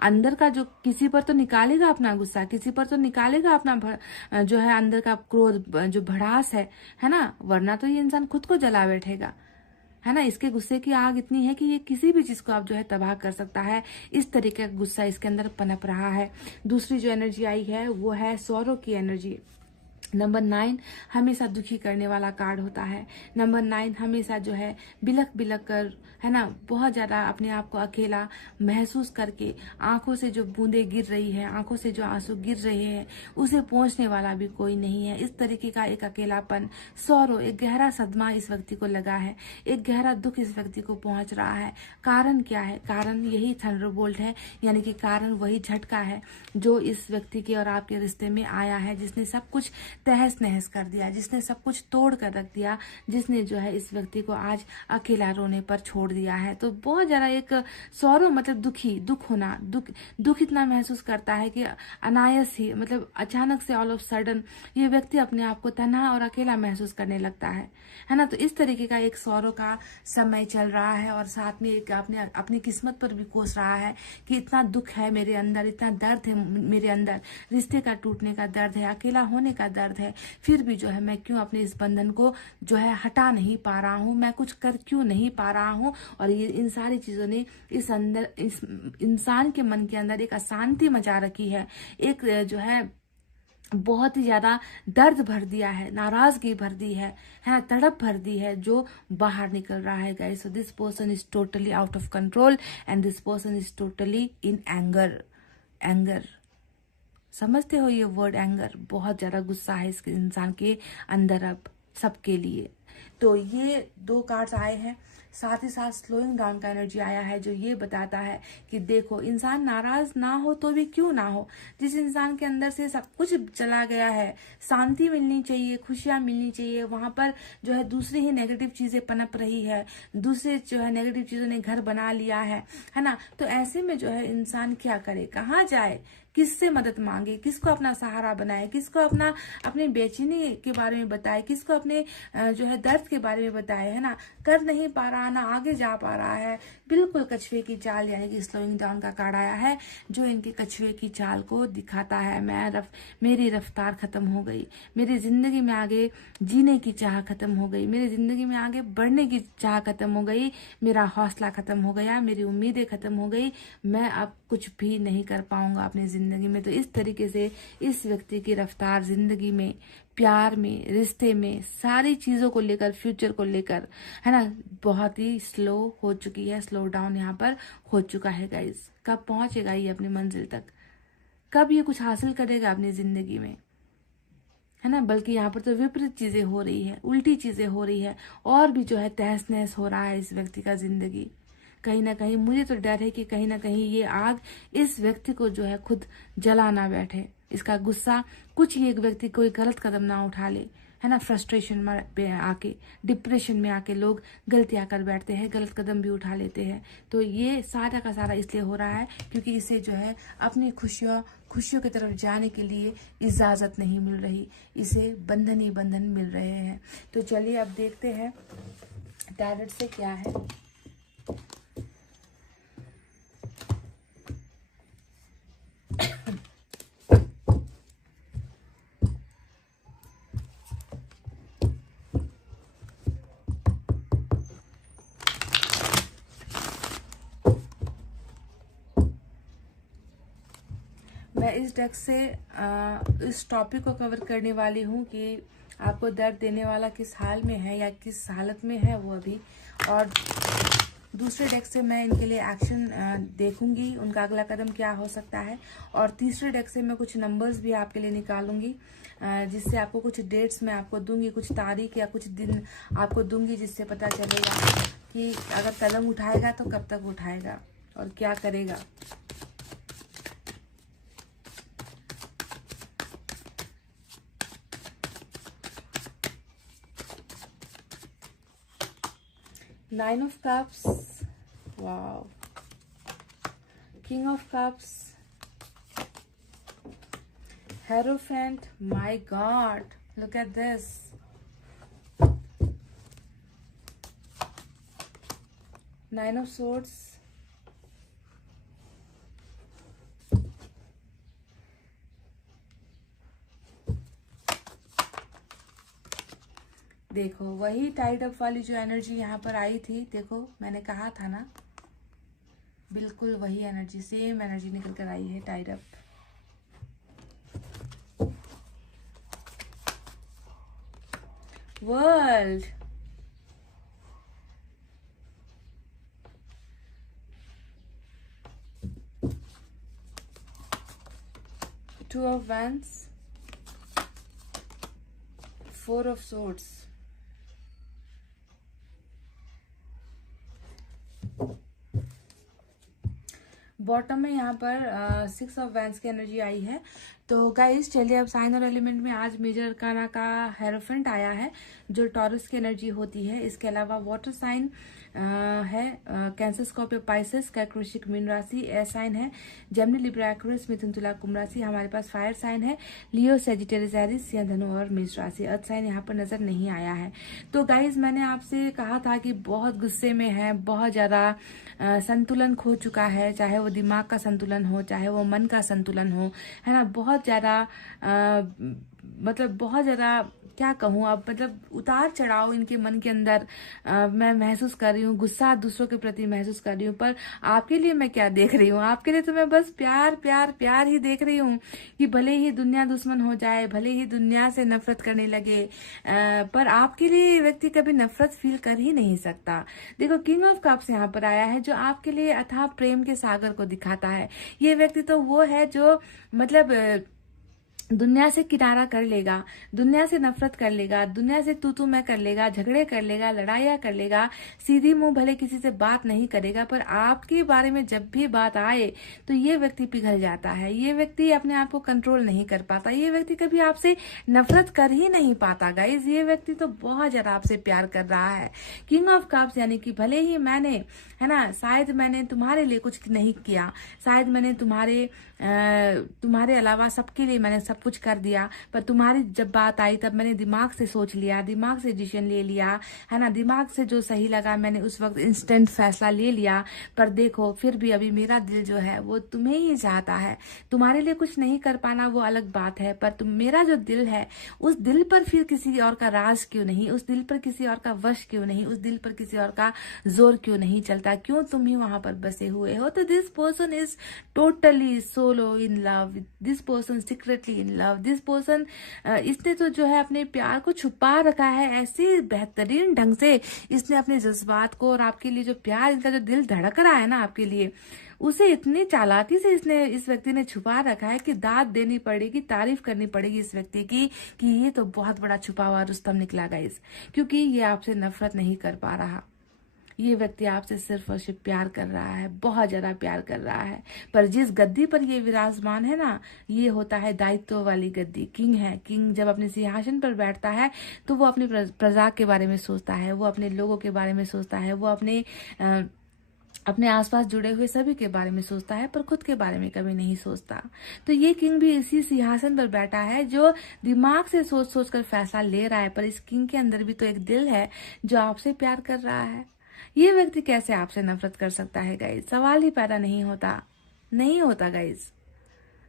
अंदर का जो किसी पर तो निकालेगा अपना गुस्सा, किसी पर तो निकालेगा अपना जो है अंदर का क्रोध, जो भड़ास है ना, वरना तो ये इंसान खुद को जला बैठेगा, है ना। इसके गुस्से की आग इतनी है कि ये किसी भी चीज को आप जो है तबाह कर सकता है। इस तरीके का गुस्सा इसके अंदर पनप रहा है। दूसरी जो एनर्जी आई है वो है सौरों की एनर्जी। नंबर 9 हमेशा दुखी करने वाला कार्ड होता है। नंबर 9 हमेशा जो है बिलक बिलक कर, है ना, बहुत ज़्यादा अपने आप को अकेला महसूस करके आंखों से जो बूंदें गिर रही है, आंखों से जो आंसू गिर रहे हैं, उसे पहुंचने वाला भी कोई नहीं है। इस तरीके का एक अकेलापन, सौरो, एक गहरा सदमा इस व्यक्ति को लगा है, एक गहरा दुख इस व्यक्ति को पहुंच रहा है। कारण क्या है? कारण यही थंडरबोल्ट है, यानी कि कारण वही झटका है जो इस व्यक्ति के और आपके रिश्ते में आया है, जिसने सब कुछ तहस नहस कर दिया, जिसने सब कुछ तोड़ कर रख दिया, जिसने जो है इस व्यक्ति को आज अकेला रोने पर छोड़ दिया है। तो बहुत ज्यादा एक सौरो मतलब दुखी, दुख होना, दुख इतना महसूस करता है कि अनायास ही, मतलब अचानक से, ऑल ऑफ सडन ये व्यक्ति अपने आप को तन्हा और अकेला महसूस करने लगता है ना। तो इस तरीके का एक सौरो का समय चल रहा है और साथ में एक अपनी किस्मत पर भी कोस रहा है कि इतना दुख है मेरे अंदर, इतना दर्द है मेरे अंदर, रिश्ते का टूटने का दर्द है, अकेला होने का दर्द है, फिर भी जो है मैं क्यों अपने इस बंधन को जो है हटा नहीं पा रहा हूँ, मैं कुछ कर क्यों नहीं पा रहा हूँ। और ये इन सारी चीजों ने इस इंसान के मन के अंदर एक अशांति मचा रखी है, एक जो है बहुत ही ज्यादा दर्द भर दिया है, नाराजगी भर दी है ना, तड़प भर दी है, जो बाहर निकल रहा है guys. So this person is totally out of control and this person is totally in anger. समझते हो ये वर्ड एंगर? बहुत ज्यादा गुस्सा है इस इंसान के अंदर अब सबके लिए। तो ये 2 कार्ड्स आए हैं, साथ ही साथ स्लोइंग डाउन का एनर्जी आया है, जो ये बताता है कि देखो, इंसान नाराज ना हो तो भी क्यों ना हो, जिस इंसान के अंदर से सब कुछ चला गया है, शांति मिलनी चाहिए, खुशियां मिलनी चाहिए, वहां पर जो है दूसरी ही नेगेटिव चीजें पनप रही है, दूसरे जो है नेगेटिव चीजों ने घर बना लिया है ना। तो ऐसे में जो है इंसान क्या करे, कहाँ जाए, किससे मदद मांगे, किसको अपना सहारा बनाए, किसको अपने बेचैनी के बारे में बताए, किसको अपने जो है दर्द के बारे में बताए, है ना। कर नहीं पा रहा, ना आगे जा पा रहा है, बिल्कुल कछुए की चाल, यानी कि स्लोइंग डाउन का कार्ड आया है, जो इनके कछुए की चाल को दिखाता है। मेरी रफ्तार खत्म हो गई, मेरी जिंदगी में आगे जीने की चाह खत्म हो गई, मेरी जिंदगी में आगे बढ़ने की चाह खत्म हो गई, मेरा हौसला खत्म हो गया, मेरी उम्मीदें खत्म हो गई, मैं अब कुछ भी नहीं कर पाऊंगा अपनी जिंदगी में। तो इस तरीके से इस व्यक्ति की रफ्तार जिंदगी में, प्यार में, रिश्ते में, सारी चीजों को लेकर, फ्यूचर को लेकर, है ना, बहुत ही स्लो हो चुकी है, स्लो डाउन यहाँ पर हो चुका है गाइस। कब पहुंचेगा ये अपनी मंजिल तक, कब ये कुछ हासिल करेगा अपनी जिंदगी में, है ना। बल्कि यहाँ पर तो विपरीत चीजें हो रही है, उल्टी चीजें हो रही है, और भी जो है तहस नहस हो रहा है इस व्यक्ति का जिंदगी। कहीं ना कहीं मुझे तो डर है कि कहीं ना कहीं ये आग इस व्यक्ति को जो है खुद जला ना बैठे, इसका गुस्सा, कुछ ही एक व्यक्ति कोई गलत कदम ना उठा ले, है ना। फ्रस्ट्रेशन में आके, डिप्रेशन में आके लोग गलतियां कर बैठते हैं, गलत कदम भी उठा लेते हैं। तो ये सारा का सारा इसलिए हो रहा है क्योंकि इसे जो है अपनी खुशियों की तरफ जाने के लिए इजाजत नहीं मिल रही, इसे बंधन ही बंधन मिल रहे हैं। तो चलिए अब देखते हैं टैरोट से क्या है। मैं इस डेक से इस टॉपिक को कवर करने वाली हूँ कि आपको दर्द देने वाला किस हाल में है या किस हालत में है वो अभी, और दूसरे डेक से मैं इनके लिए एक्शन देखूंगी, उनका अगला कदम क्या हो सकता है, और तीसरे डेक से मैं कुछ नंबर्स भी आपके लिए निकालूंगी, जिससे आपको कुछ डेट्स मैं आपको दूंगी, कुछ तारीख या कुछ दिन आपको दूंगी, जिससे पता चलेगा कि अगर कदम उठाएगा तो कब तक उठाएगा और क्या करेगा। Nine of Cups, wow, King of Cups, Hierophant, my God, look at this, Nine of Swords, देखो वही टाइड अप वाली जो एनर्जी यहाँ पर आई थी, देखो मैंने कहा था ना, बिल्कुल वही एनर्जी, सेम एनर्जी निकल कर आई है, tied up. World, two of wands, four of swords, bottom में यहाँ पर 6 ऑफ वैंड्स की एनर्जी आई है। तो गाइस चलिए अब साइन और एलिमेंट में आज मेजर अरकाना का हेरोफेंट आया है जो टॉरस की एनर्जी होती है। इसके अलावा वाटर साइन है कैंसर, स्कॉर्पियो, पाइसेस, कैक्रोशिक, मीन राशि, एयर साइन है जेमिनी, लिब्रा, एक्वेरियस, मिथुन, तुला, कुंभ राशि। हमारे पास फायर साइन है लियो, सेजिटेरियस, एरिस या धनु और मेष राशि। अर्थ साइन यहाँ पर नजर नहीं आया है। तो गाइज मैंने आपसे कहा था कि बहुत गुस्से में है, बहुत ज्यादा संतुलन खो चुका है, चाहे वो दिमाग का संतुलन हो, चाहे वो मन का संतुलन हो, है ना। बहुत ज्यादा मतलब बहुत ज्यादा क्या कहूँ अब, मतलब उतार चढ़ाव इनके मन के अंदर मैं महसूस कर रही हूँ। गुस्सा दूसरों के प्रति महसूस कर रही हूँ, पर आपके लिए मैं क्या देख रही हूँ? आपके लिए तो मैं बस प्यार प्यार प्यार ही देख रही हूँ कि भले ही दुनिया दुश्मन हो जाए, भले ही दुनिया से नफरत करने लगे, पर आपके लिए व्यक्ति कभी नफरत फील कर ही नहीं सकता। देखो किंग ऑफ कप्स यहाँ पर आया है जो आपके लिए अथाह प्रेम के सागर को दिखाता है। ये व्यक्ति तो वो है जो मतलब दुनिया से किनारा कर लेगा, दुनिया से नफरत कर लेगा, दुनिया से तू मैं कर लेगा, झगड़े कर लेगा, लड़ाइयाँ कर लेगा, सीधी मुंह भले किसी से बात नहीं करेगा, पर आपके बारे में जब भी बात आए तो ये व्यक्ति पिघल जाता है। ये व्यक्ति अपने आप को कंट्रोल नहीं कर पाता। ये व्यक्ति कभी आपसे नफरत कर ही नहीं पाता गाइज। ये व्यक्ति तो बहुत ज्यादा आपसे प्यार कर रहा है। किंग ऑफ कप्स यानी कि भले ही मैंने, है ना, शायद मैंने तुम्हारे लिए कुछ नहीं किया, शायद मैंने तुम्हारे अलावा सबके लिए मैंने सब कुछ कर दिया, पर तुम्हारी जब बात आई तब मैंने दिमाग से सोच लिया, दिमाग से डिसीजन ले लिया, है ना। दिमाग से जो सही लगा मैंने उस वक्त इंस्टेंट फैसला ले लिया। पर देखो फिर भी अभी मेरा दिल जो है वो तुम्हें ही चाहता है। तुम्हारे लिए कुछ नहीं कर पाना वो अलग बात है, पर मेरा जो दिल है उस दिल पर फिर किसी और का राज क्यों नहीं, उस दिल पर किसी और का वश क्यों नहीं, उस दिल पर किसी और का जोर क्यों नहीं चलता? क्यों तुम ही वहां पर बसे हुए हो? तो this person is totally solo in love, this person secretly in love, this person इसने तो जो है अपने प्यार को छुपा रखा है ऐसे बेहतरीन ढंग से। इसने अपने जज्बात को और आपके लिए जो प्यार, इनका जो दिल धड़क रहा है ना आपके लिए, उसे इतनी चालाकी से इस व्यक्ति ने छुपा रखा है कि दाद देनी पड़ेगी, तारीफ करनी पड़ेगी इस व्यक्ति की कि ये तो बहुत बड़ा छुपा हुआ रुस्तम निकला गाइस। क्योंकि ये आपसे नफरत नहीं कर पा रहा। ये व्यक्ति आपसे सिर्फ और सिर्फ प्यार कर रहा है, बहुत ज्यादा प्यार कर रहा है। पर जिस गद्दी पर ये विराजमान है ना, ये होता है दायित्व वाली गद्दी। किंग है। किंग जब अपने सिंहासन पर बैठता है तो वो अपनी प्रजा के बारे में सोचता है, वो अपने लोगों के बारे में सोचता है, वो अपने आसपास जुड़े हुए सभी के बारे में सोचता है, पर खुद के बारे में कभी नहीं सोचता। तो ये किंग भी इसी सिंहासन पर बैठा है जो दिमाग से सोच सोच कर फैसला ले रहा है, पर इस किंग के अंदर भी तो एक दिल है जो आपसे प्यार कर रहा है। ये व्यक्ति कैसे आपसे नफरत कर सकता है गाइज? सवाल ही पैदा नहीं होता गाइज।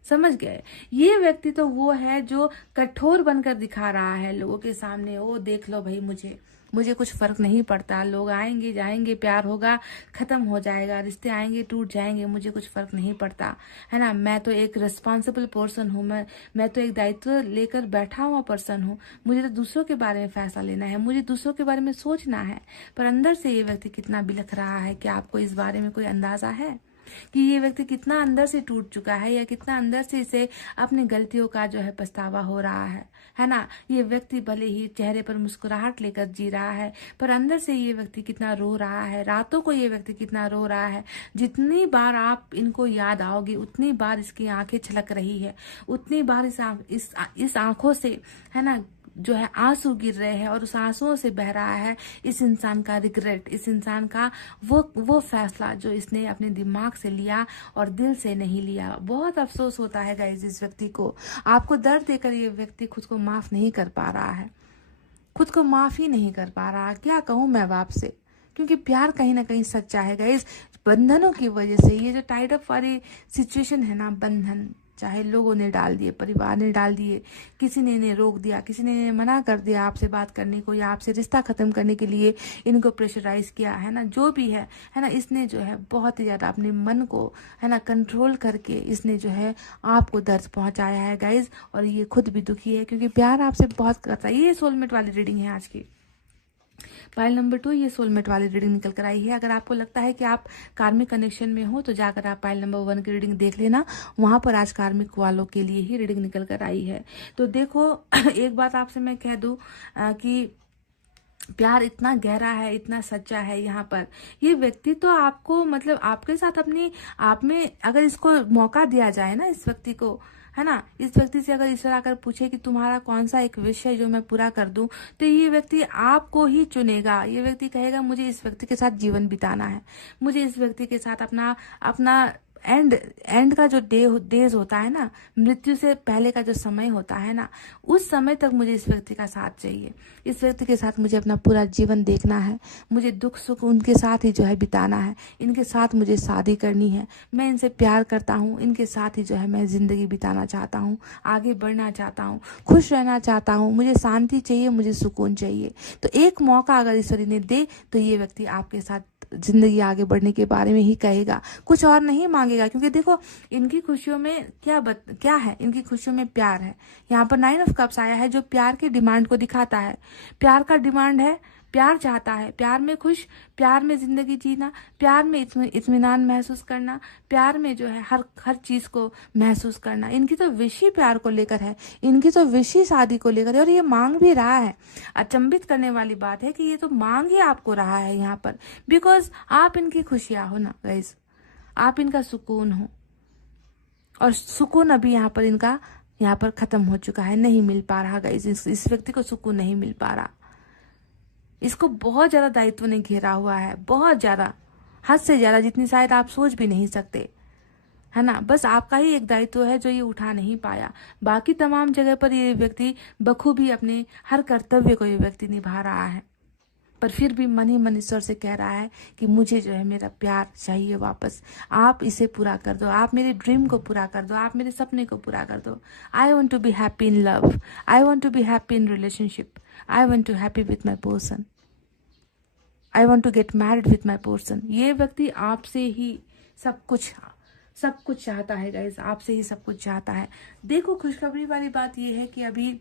समझ गए? ये व्यक्ति तो वो है जो कठोर बनकर दिखा रहा है लोगों के सामने, ओ देख लो भाई, मुझे कुछ फर्क नहीं पड़ता, लोग आएंगे जाएंगे, प्यार होगा खत्म हो जाएगा, रिश्ते आएंगे टूट जाएंगे, मुझे कुछ फर्क नहीं पड़ता, है ना। मैं तो एक रिस्पॉन्सिबल पर्सन हूँ, मैं तो एक दायित्व लेकर बैठा हुआ पर्सन हूँ। मुझे तो दूसरों के बारे में फैसला लेना है, मुझे दूसरों के बारे में सोचना है। पर अंदर से ये व्यक्ति कितना बिलख रहा है, क्या आपको इस बारे में कोई अंदाजा है कि ये व्यक्ति कितना अंदर से टूट चुका है, या कितना अंदर से इसे अपनी गलतियों का जो है पछतावा हो रहा है ना। ये व्यक्ति भले ही चेहरे पर मुस्कुराहट लेकर जी रहा है, पर अंदर से ये व्यक्ति कितना रो रहा है, रातों को ये व्यक्ति कितना रो रहा है। जितनी बार आप इनको याद आओगे उतनी बार इसकी आंखें छलक रही है, उतनी बार इस आंखों से, है ना, जो है आंसू गिर रहे हैं, और उस आंसुओं से बह रहा है इस इंसान का रिग्रेट, इस इंसान का वो फैसला जो इसने अपने दिमाग से लिया और दिल से नहीं लिया। बहुत अफसोस होता है गाइस इस व्यक्ति को। आपको दर्द देकर ये व्यक्ति खुद को माफ नहीं कर पा रहा है, खुद को माफ ही नहीं कर पा रहा। क्या कहूं मैं बाप से, क्योंकि प्यार कहीं ना कहीं सच्चा है गाइस। बंधनों की वजह से ये जो टाइड अप वाली सिचुएशन है ना, बंधन, चाहे लोगों ने डाल दिए, परिवार ने डाल दिए, किसी ने इन्हें रोक दिया, किसी ने इन्हें मना कर दिया आपसे बात करने को, या आपसे रिश्ता खत्म करने के लिए इनको प्रेशराइज किया है ना, जो भी है ना, इसने जो है बहुत ही ज़्यादा अपने मन को है ना कंट्रोल करके इसने जो है आपको दर्द पहुंचाया है गाइज। और ये खुद भी दुखी है क्योंकि प्यार आपसे बहुत करता है। ये सोलमेट वाली रीडिंग है आज की। पाइल नंबर 2 ये सोलमेट वाली रीडिंग निकल कर आई है। अगर आपको लगता है कि आप कार्मिक कनेक्शन में हो तो जाकर आप पाइल नंबर 1 की रीडिंग देख लेना, वहां पर आज कार्मिक वालों के लिए ही रीडिंग निकल कर आई है। तो देखो एक बात आपसे मैं कह दूं कि प्यार इतना गहरा है, इतना सच्चा है यहाँ पर। ये व्यक्ति तो आपको मतलब आपके साथ अपनी आप में अगर इसको मौका दिया जाए ना, इस व्यक्ति को है ना, इस व्यक्ति से अगर ईश्वर आकर पूछे कि तुम्हारा कौन सा एक विषय है जो मैं पूरा कर दूं, तो ये व्यक्ति आपको ही चुनेगा। ये व्यक्ति कहेगा मुझे इस व्यक्ति के साथ जीवन बिताना है, मुझे इस व्यक्ति के साथ अपना अपना एंड का जो डेज होता है ना, मृत्यु से पहले का जो समय होता है ना, उस समय तक मुझे इस व्यक्ति का साथ चाहिए। इस व्यक्ति के साथ मुझे अपना पूरा जीवन देखना है, मुझे दुख सुख उनके साथ ही जो है बिताना है, इनके साथ मुझे शादी करनी है, मैं इनसे प्यार करता हूँ, इनके साथ ही जो है मैं जिंदगी बिताना चाहता हूँ, आगे बढ़ना चाहता हूँ, खुश रहना चाहता हूँ, मुझे शांति चाहिए, मुझे सुकून चाहिए। तो एक मौका अगर ईश्वर ने दे तो ये व्यक्ति आपके साथ जिंदगी आगे बढ़ने के बारे में ही कहेगा, कुछ और नहीं मांगेगा। क्योंकि देखो इनकी खुशियों में क्या है, इनकी खुशियों में प्यार है। यहाँ पर 9 ऑफ कप्स आया है जो प्यार की डिमांड को दिखाता है। प्यार का डिमांड है, प्यार चाहता है, प्यार में खुश, प्यार में जिंदगी जीना, प्यार में इत्मीनान महसूस करना, प्यार में जो है हर चीज को महसूस करना। इनकी तो विश ही प्यार को लेकर है, इनकी तो विश ही शादी को लेकर है, और ये मांग भी रहा है। अचंभित करने वाली बात है कि ये तो मांग ही आपको रहा है यहाँ पर, बिकॉज आप इनकी खुशियां हो ना गाइज, आप इनका सुकून हो। और सुकून अभी यहाँ पर खत्म हो चुका है, नहीं मिल पा रहा गाइज, इस व्यक्ति को सुकून नहीं मिल पा रहा। इसको बहुत ज्यादा दायित्व ने घेरा हुआ है, बहुत ज्यादा, हद से ज्यादा, जितनी शायद आप सोच भी नहीं सकते, है ना। बस आपका ही एक दायित्व है जो ये उठा नहीं पाया, बाकी तमाम जगह पर ये व्यक्ति बखूबी अपने हर कर्तव्य को ये व्यक्ति निभा रहा है। पर फिर भी मन ही मन ईश्वर से कह रहा है कि मुझे जो है मेरा प्यार चाहिए वापस, आप इसे पूरा कर दो, आप मेरे ड्रीम को पूरा कर दो, आप मेरे सपने को पूरा कर दो। I want to be happy in love, I want to be happy in relationship, I want to happy with my person, I want to get married with my person. ये व्यक्ति आपसे ही सब कुछ चाहता है गाइज, आपसे ही सब कुछ चाहता है। देखो खुशखबरी वाली बात ये है कि अभी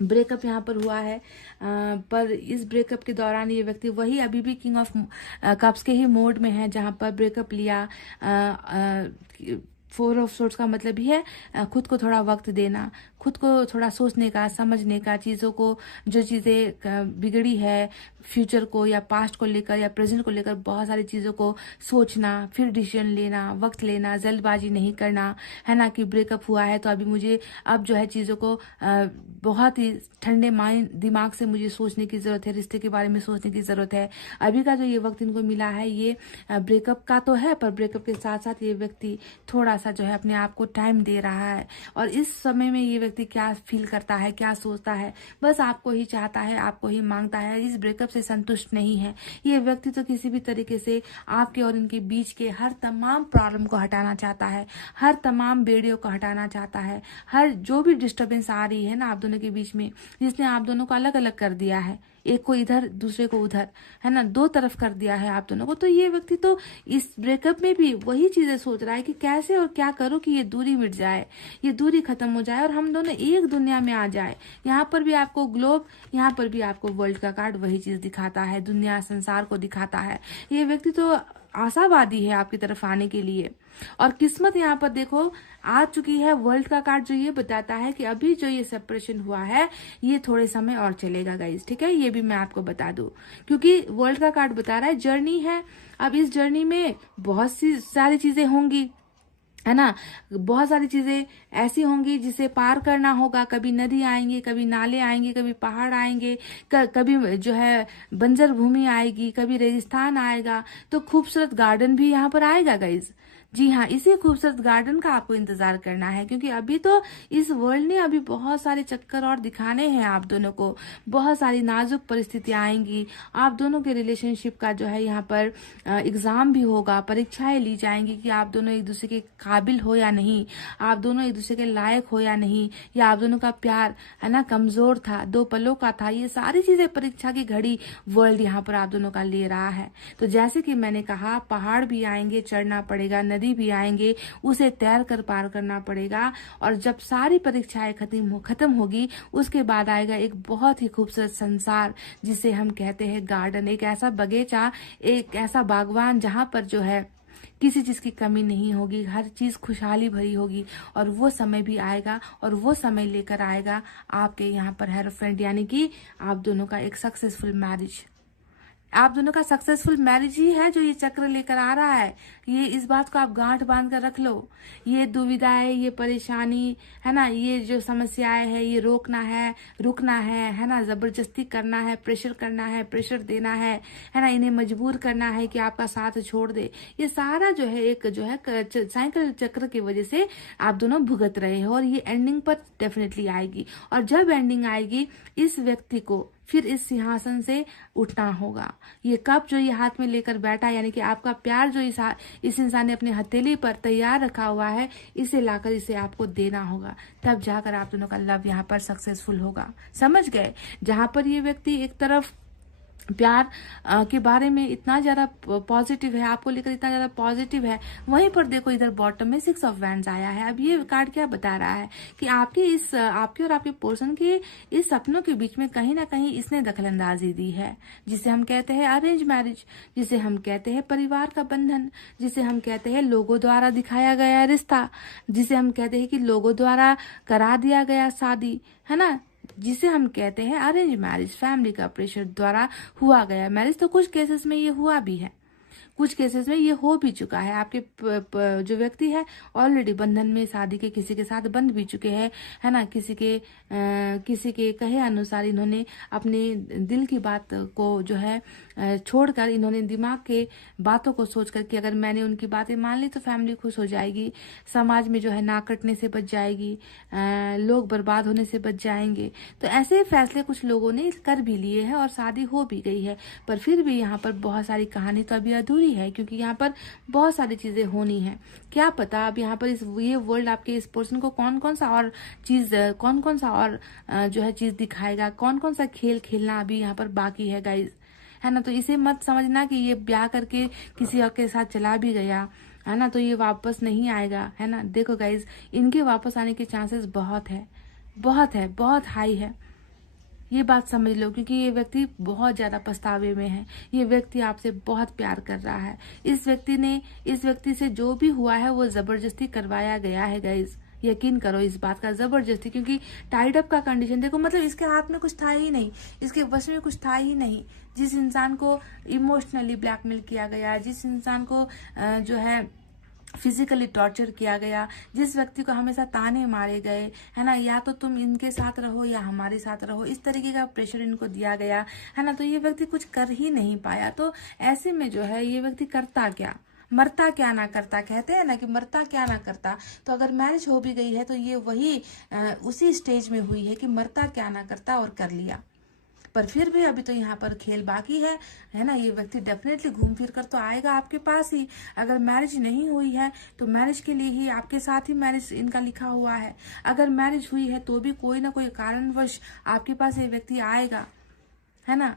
ब्रेकअप यहाँ पर हुआ है, पर इस ब्रेकअप के दौरान ये व्यक्ति वही अभी भी किंग ऑफ कप्स के ही मोड में है, जहाँ पर ब्रेकअप लिया। 4 ऑफ सोर्ट्स का मतलब ही है खुद को थोड़ा वक्त देना, खुद को थोड़ा सोचने का, समझने का, चीज़ों को, जो चीज़ें बिगड़ी है फ्यूचर को या पास्ट को लेकर या प्रेजेंट को लेकर, बहुत सारी चीज़ों को सोचना, फिर डिसीजन लेना, वक्त लेना, जल्दबाजी नहीं करना, है ना। कि ब्रेकअप हुआ है तो अभी मुझे अब जो है चीज़ों को बहुत ही ठंडे दिमाग से मुझे सोचने की ज़रूरत है, रिश्ते के बारे में सोचने की ज़रूरत है। अभी का जो ये वक्त इनको मिला है ये ब्रेकअप का तो है, पर ब्रेकअप के साथ साथ ये व्यक्ति थोड़ा सा जो है अपने आप को टाइम दे रहा है। और इस समय में ये व्यक्ति क्या फील करता है, क्या सोचता है, बस आपको ही चाहता है, आपको ही मांगता है, इस ब्रेकअप से संतुष्ट नहीं है। ये व्यक्ति तो किसी भी तरीके से आपके और इनके बीच के हर तमाम प्रॉब्लम को हटाना चाहता है, हर तमाम बेड़ियों को हटाना चाहता है, हर जो भी डिस्टर्बेंस आ रही है ना आप दोनों के बीच में, जिसने आप दोनों को अलग अलग कर दिया है, एक को इधर दूसरे को उधर, है ना, 2 तरफ कर दिया है आप दोनों को। तो ये व्यक्ति तो इस ब्रेकअप में भी वही चीजें सोच रहा है कि कैसे और क्या करो कि ये दूरी मिट जाए, ये दूरी खत्म हो जाए और हम दोनों एक दुनिया में आ जाए। यहाँ पर भी आपको ग्लोब, यहाँ पर भी आपको वर्ल्ड का कार्ड वही चीज दिखाता है, दुनिया संसार को दिखाता है। ये व्यक्ति तो आशावादी है आपकी तरफ आने के लिए। और किस्मत यहाँ पर देखो आ चुकी है, वर्ल्ड का कार्ड जो ये बताता है कि अभी जो ये सेपरेशन हुआ है ये थोड़े समय और चलेगा गाइस, ठीक है। ये भी मैं आपको बता दूं क्योंकि वर्ल्ड का कार्ड बता रहा है जर्नी है। अब इस जर्नी में बहुत सी सारी चीजें होंगी, है ना, बहुत सारी चीजें ऐसी होंगी जिसे पार करना होगा। कभी नदी आएंगे, कभी नाले आएंगे, कभी पहाड़ आएंगे, कभी जो है बंजर भूमि आएगी, कभी रेगिस्तान आएगा, तो खूबसूरत गार्डन भी यहाँ पर आएगा गाइज। जी हाँ, इसी खूबसूरत गार्डन का आपको इंतजार करना है, क्योंकि अभी तो इस वर्ल्ड ने अभी बहुत सारे चक्कर और दिखाने हैं आप दोनों को। बहुत सारी नाजुक परिस्थितियां आएंगी, आप दोनों के रिलेशनशिप का जो है यहाँ पर एग्जाम भी होगा, परीक्षाएं ली जाएंगी कि आप दोनों एक दूसरे के काबिल हो या नहीं, आप दोनों एक दूसरे के लायक हो या नहीं, या आप दोनों का प्यार है ना कमजोर था, 2 पलों का था। ये सारी चीजें परीक्षा की घड़ी वर्ल्ड यहाँ पर आप दोनों का ले रहा है। तो जैसे कि मैंने कहा, पहाड़ भी आएंगे, चढ़ना पड़ेगा, नदी भी आएंगे, उसे तैर कर पार करना पड़ेगा। और जब सारी परीक्षाएं खत्म होगी, उसके बाद आएगा एक बहुत ही खूबसूरत संसार, जिसे हम कहते हैं गार्डन। एक ऐसा बगीचा, एक ऐसा बागवान जहां पर जो है किसी चीज की कमी नहीं होगी, हर चीज खुशहाली भरी होगी। और वो समय भी आएगा, और वो समय लेकर आएगा आपके यहाँ पर हेरोफ्रेंड, यानी कि आप दोनों का एक सक्सेसफुल मैरिज। आप दोनों का सक्सेसफुल मैरिज ही है जो ये चक्र लेकर आ रहा है। ये इस बात को आप गांठ बांध कर रख लो। ये दुविधाएं, ये परेशानी है ना, ये जो समस्याएं है, ये रोकना है, रुकना है ना, जबरदस्ती करना है, प्रेशर करना है, प्रेशर देना है ना, इन्हें मजबूर करना है कि आपका साथ छोड़ दे। ये सारा जो है एक जो है साइकिल चक्र की वजह से आप दोनों भुगत रहे हो, और ये एंडिंग पर डेफिनेटली आएगी। और जब एंडिंग आएगी, इस व्यक्ति को फिर इस सिंहासन से उठना होगा। ये कप जो ये हाथ में लेकर बैठा, यानी कि आपका प्यार जो इस इंसान ने अपनी हथेली पर तैयार रखा हुआ है, इसे लाकर इसे आपको देना होगा। तब जाकर आप दोनों का लव यहाँ पर सक्सेसफुल होगा। समझ गए? जहां पर ये व्यक्ति एक तरफ प्यार के बारे में इतना ज्यादा पॉजिटिव है, आपको लेकर इतना ज्यादा पॉजिटिव है, वहीं पर देखो इधर बॉटम में 6 ऑफ वैंड्स आया है। अब ये कार्ड क्या बता रहा है कि आपके और आपके पर्सन के इस सपनों के बीच में कहीं ना कहीं इसने दखलंदाजी दी है, जिसे हम कहते हैं अरेंज मैरिज, जिसे हम कहते हैं परिवार का बंधन, जिसे हम कहते हैं लोगों द्वारा दिखाया गया रिश्ता, जिसे हम कहते हैं कि लोगों द्वारा करा दिया गया शादी, है ना, जिसे हम कहते हैं अरेंज मैरिज, फैमिली का प्रेशर द्वारा हुआ गया मैरिज। तो कुछ केसेस में ये हुआ भी है, कुछ केसेस में ये हो भी चुका है। आपके जो व्यक्ति है ऑलरेडी बंधन में शादी के किसी के साथ बंध भी चुके हैं, है ना। किसी के कहे अनुसार इन्होंने अपने दिल की बात को जो है छोड़कर, इन्होंने दिमाग के बातों को सोचकर कि अगर मैंने उनकी बातें मान ली तो फैमिली खुश हो जाएगी, समाज में जो है नाक कटने से बच जाएगी, लोग बर्बाद होने से बच जाएंगे। तो ऐसे फैसले कुछ लोगों ने कर भी लिए हैं और शादी हो भी गई है। पर फिर भी यहाँ पर बहुत सारी कहानी तो अभी अधूरी है, क्योंकि यहाँ पर बहुत सारी चीजें होनी है। क्या पता अब यहाँ पर ये वर्ल्ड आपके इस पर्सन को कौन कौन सा और जो है चीज दिखाएगा, कौन कौन सा खेल खेलना अभी यहाँ पर बाकी है गाइज, है ना। तो इसे मत समझना कि ये ब्याह करके किसी और के साथ चला भी गया, है ना, तो ये वापस नहीं आएगा, है ना। देखो गाइज, इनके वापस आने के चांसेस बहुत हाई है। ये बात समझ लो, क्योंकि ये व्यक्ति बहुत ज्यादा पछतावे में है। ये व्यक्ति आपसे बहुत प्यार कर रहा है। इस व्यक्ति से जो भी हुआ है वो जबरदस्ती करवाया गया है गाइज, यकीन करो इस बात का, जबरदस्ती। क्योंकि टाइड अप का कंडीशन देखो, मतलब इसके हाथ में कुछ था ही नहीं, इसके वश में कुछ था ही नहीं। जिस इंसान को इमोशनली ब्लैकमेल किया गया, जिस इंसान को जो है फिजिकली टॉर्चर किया गया, जिस व्यक्ति को हमेशा ताने मारे गए, है ना, या तो तुम इनके साथ रहो या हमारे साथ रहो, इस तरीके का प्रेशर इनको दिया गया, है ना। तो ये व्यक्ति कुछ कर ही नहीं पाया। तो ऐसे में जो है ये व्यक्ति करता क्या, मरता क्या ना करता, कहते हैं ना कि मरता क्या ना करता। तो अगर मैरिज हो भी गई है तो ये वही उसी स्टेज में हुई है कि मरता क्या ना करता और कर लिया। पर फिर भी अभी तो यहाँ पर खेल बाकी है ना। ये व्यक्ति डेफिनेटली घूम फिर कर तो आएगा आपके पास ही। अगर मैरिज नहीं हुई है तो मैरिज के लिए ही आपके साथ ही मैरिज इनका लिखा हुआ है। अगर मैरिज हुई है तो भी कोई ना कोई कारणवश आपके पास ये व्यक्ति आएगा, है ना।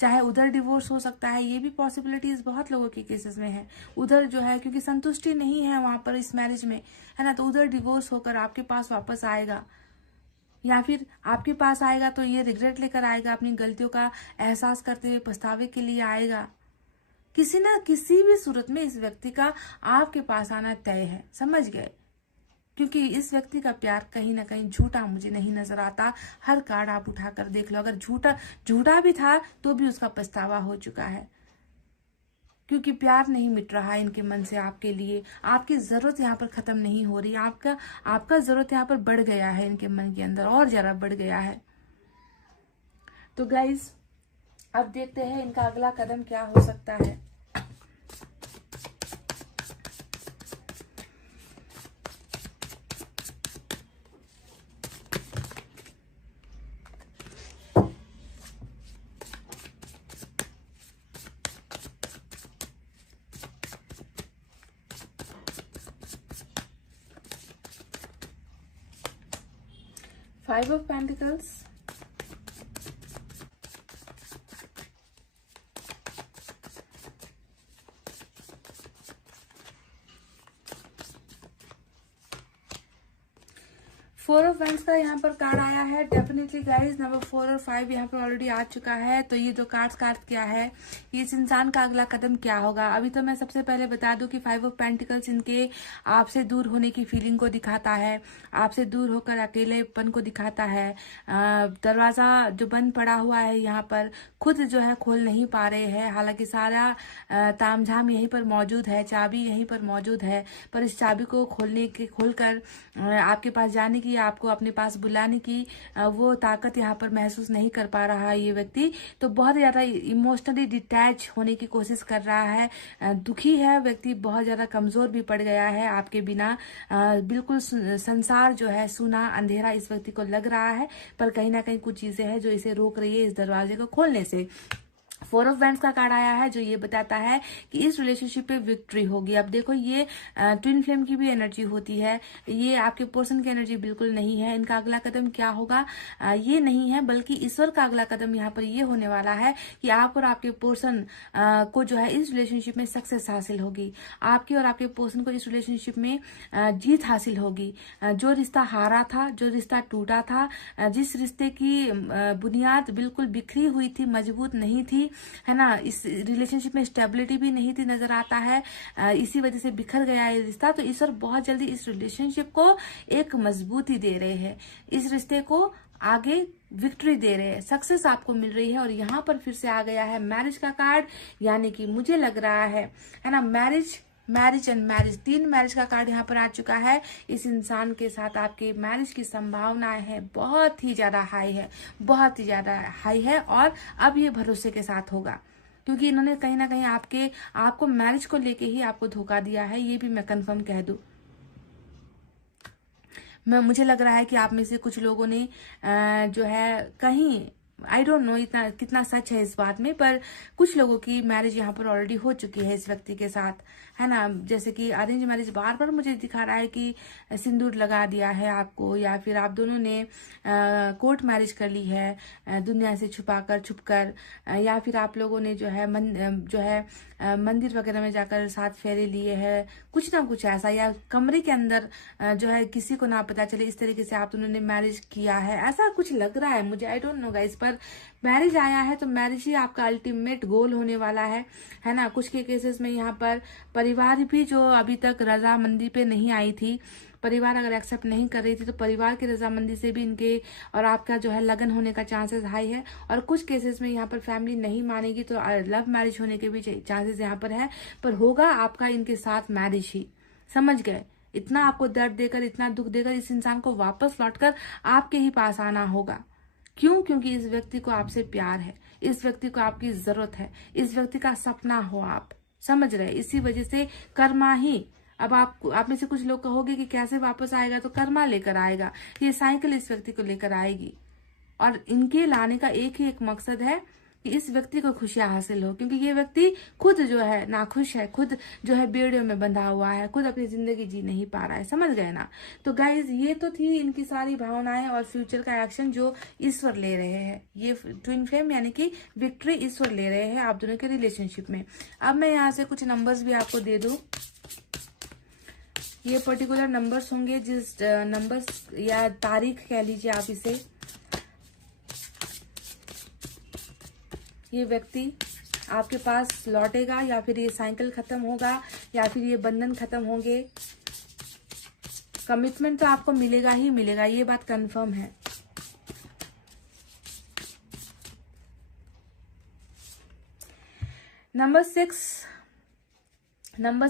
चाहे उधर डिवोर्स हो सकता है, ये भी पॉसिबिलिटीज बहुत लोगों के केसेस में है। उधर जो है क्योंकि संतुष्टि नहीं है वहां पर इस मैरिज में, है ना, तो उधर डिवोर्स होकर आपके पास वापस आएगा, या फिर आपके पास आएगा तो ये रिग्रेट लेकर आएगा, अपनी गलतियों का एहसास करते हुए पछतावे के लिए आएगा। किसी ना किसी भी सूरत में इस व्यक्ति का आपके पास आना तय है, समझ गए। क्योंकि इस व्यक्ति का प्यार कहीं ना कहीं झूठा मुझे नहीं नजर आता। हर कार्ड आप उठाकर देख लो, अगर झूठा भी था तो भी उसका पछतावा हो चुका है, क्योंकि प्यार नहीं मिट रहा है इनके मन से आपके लिए। आपकी जरूरत यहाँ पर खत्म नहीं हो रही, आपका जरूरत यहाँ पर बढ़ गया है, इनके मन के अंदर और ज्यादा बढ़ गया है। तो गाइज अब देखते हैं इनका अगला कदम क्या हो सकता है। 5 of Pentacles, four of wands का यहाँ पर कार्ड आया है। डेफिनेटली गाइज नंबर 4 और 5 यहाँ पर ऑलरेडी आ चुका है। तो ये जो कार्ड क्या है, इस इंसान का अगला कदम क्या होगा। अभी तो मैं सबसे पहले बता दूं कि 5 ऑफ पेंटिकल्स इनके आपसे दूर होने की फीलिंग को दिखाता है, आपसे दूर होकर अकेलेपन को दिखाता है। दरवाजा जो बंद पड़ा हुआ है यहाँ पर खुद जो है खोल नहीं पा रहे हैं। हालांकि सारा तामझाम यहीं पर मौजूद है, चाबी यहीं पर मौजूद है, पर इस चाबी को खोलकर आपके पास जाने की, आपको अपने पास बुलाने की वो ताकत यहाँ पर महसूस नहीं कर पा रहा है ये व्यक्ति। तो बहुत ज्यादा इमोशनली डिटैच होने की कोशिश कर रहा है, दुखी है व्यक्ति, बहुत ज्यादा कमजोर भी पड़ गया है आपके बिना। बिल्कुल संसार जो है सूना अंधेरा इस व्यक्ति को लग रहा है, पर कहीं ना कहीं कुछ चीजें हैं जो इसे रोक रही है इस दरवाजे को खोलने से। 4 ऑफ वैंड्स का कार्ड आया है जो ये बताता है कि इस रिलेशनशिप पे विक्ट्री होगी। अब देखो ये ट्विन फ्लेम की भी एनर्जी होती है, ये आपके पर्सन की एनर्जी बिल्कुल नहीं है। इनका अगला कदम क्या होगा ये नहीं है, बल्कि ईश्वर का अगला कदम यहाँ पर ये होने वाला है कि आप और आपके पर्सन को जो है इस रिलेशनशिप में सक्सेस हासिल होगी। आपके और आपके पर्सन को इस रिलेशनशिप में जीत हासिल होगी। जो रिश्ता हारा था, जो रिश्ता टूटा था, जिस रिश्ते की बुनियाद बिल्कुल बिखरी हुई थी, मजबूत नहीं थी, है ना, इस रिलेशनशिप में स्टेबिलिटी भी नहीं थी नजर आता है, इसी वजह से बिखर गया है रिश्ता। तो ईश्वर बहुत जल्दी इस रिलेशनशिप को एक मजबूती दे रहे हैं, इस रिश्ते को आगे विक्ट्री दे रहे हैं, सक्सेस आपको मिल रही है। और यहाँ पर फिर से आ गया है मैरिज का कार्ड, यानी कि मुझे लग रहा है ना, मैरिज एंड मैरिज, 3 मैरिज का कार्ड यहाँ पर आ चुका है। इस इंसान के साथ आपके मैरिज की संभावनाएं है बहुत ही ज्यादा हाई है, बहुत ही ज्यादा हाई है। और अब ये भरोसे के साथ होगा, क्योंकि इन्होंने कहीं ना कहीं आपको मैरिज को लेके ही आपको धोखा दिया है, ये भी मैं कंफर्म कह दूं। मुझे लग रहा है कि आप में से कुछ लोगों ने जो है कहीं, आई डोंट नो इतना कितना सच है इस बात में, पर कुछ लोगों की मैरिज यहाँ पर ऑलरेडी हो चुकी है इस व्यक्ति के साथ, है ना। जैसे कि अरेंज मैरिज बार बार मुझे दिखा रहा है कि सिंदूर लगा दिया है आपको, या फिर आप दोनों ने कोर्ट मैरिज कर ली है दुनिया से छुपकर, या फिर आप लोगों ने जो है मंदिर वगैरह में जाकर साथ फेरे लिए हैं, कुछ ना कुछ ऐसा, या कमरे के अंदर जो है किसी को ना पता चले, इस तरीके से आप दोनों ने मैरिज किया है, ऐसा कुछ लग रहा है मुझे, आई डोंट नो गाइस। पर मैरिज आया है तो मैरिज ही आपका अल्टीमेट गोल होने वाला है ना। कुछ के केसेस में यहाँ पर परिवार भी जो अभी तक रजामंदी पे नहीं आई थी, परिवार अगर एक्सेप्ट नहीं कर रही थी, तो परिवार की रजामंदी से भी इनके और आपका जो है लगन होने का चांसेस हाई है। और कुछ केसेस में यहाँ पर फैमिली नहीं मानेगी तो लव मैरिज होने के भी चांसेस यहाँ पर है, पर होगा आपका इनके साथ मैरिज ही, समझ गए। इतना आपको दर्द देकर, इतना दुख देकर इस इंसान को वापस लौटकर आपके ही पास आना होगा। क्यों? क्योंकि इस व्यक्ति को आपसे प्यार है, इस व्यक्ति को आपकी जरूरत है, इस व्यक्ति का सपना हो आप, समझ रहे। इसी वजह से कर्मा ही, अब आप में से कुछ लोग कहोगे कि कैसे वापस आएगा, तो कर्मा लेकर आएगा, ये साइकिल इस व्यक्ति को लेकर आएगी। और इनके लाने का एक ही एक मकसद है कि इस व्यक्ति को खुशियां हासिल हो, क्योंकि ये व्यक्ति खुद जो है नाखुश है, खुद जो है बेड़ियों में बंधा हुआ है, खुद अपनी जिंदगी जी नहीं पा रहा है, समझ गए ना। तो गाइज ये तो थी इनकी सारी भावनाएं और फ्यूचर का एक्शन जो ईश्वर ले रहे हैं। ये ट्विन फ्लेम यानी कि विक्ट्री ईश्वर ले रहे हैं आप दोनों के रिलेशनशिप में। अब मैं यहाँ से कुछ नंबर्स भी आपको दे दूं। ये पर्टिकुलर नंबर्स होंगे, जिस नंबर्स या तारीख कह लीजिए आप इसे, ये व्यक्ति आपके पास लौटेगा, या फिर ये साइकिल खत्म होगा, या फिर ये बंधन खत्म होंगे। कमिटमेंट तो आपको मिलेगा ही मिलेगा, ये बात कंफर्म है। नंबर 6, नंबर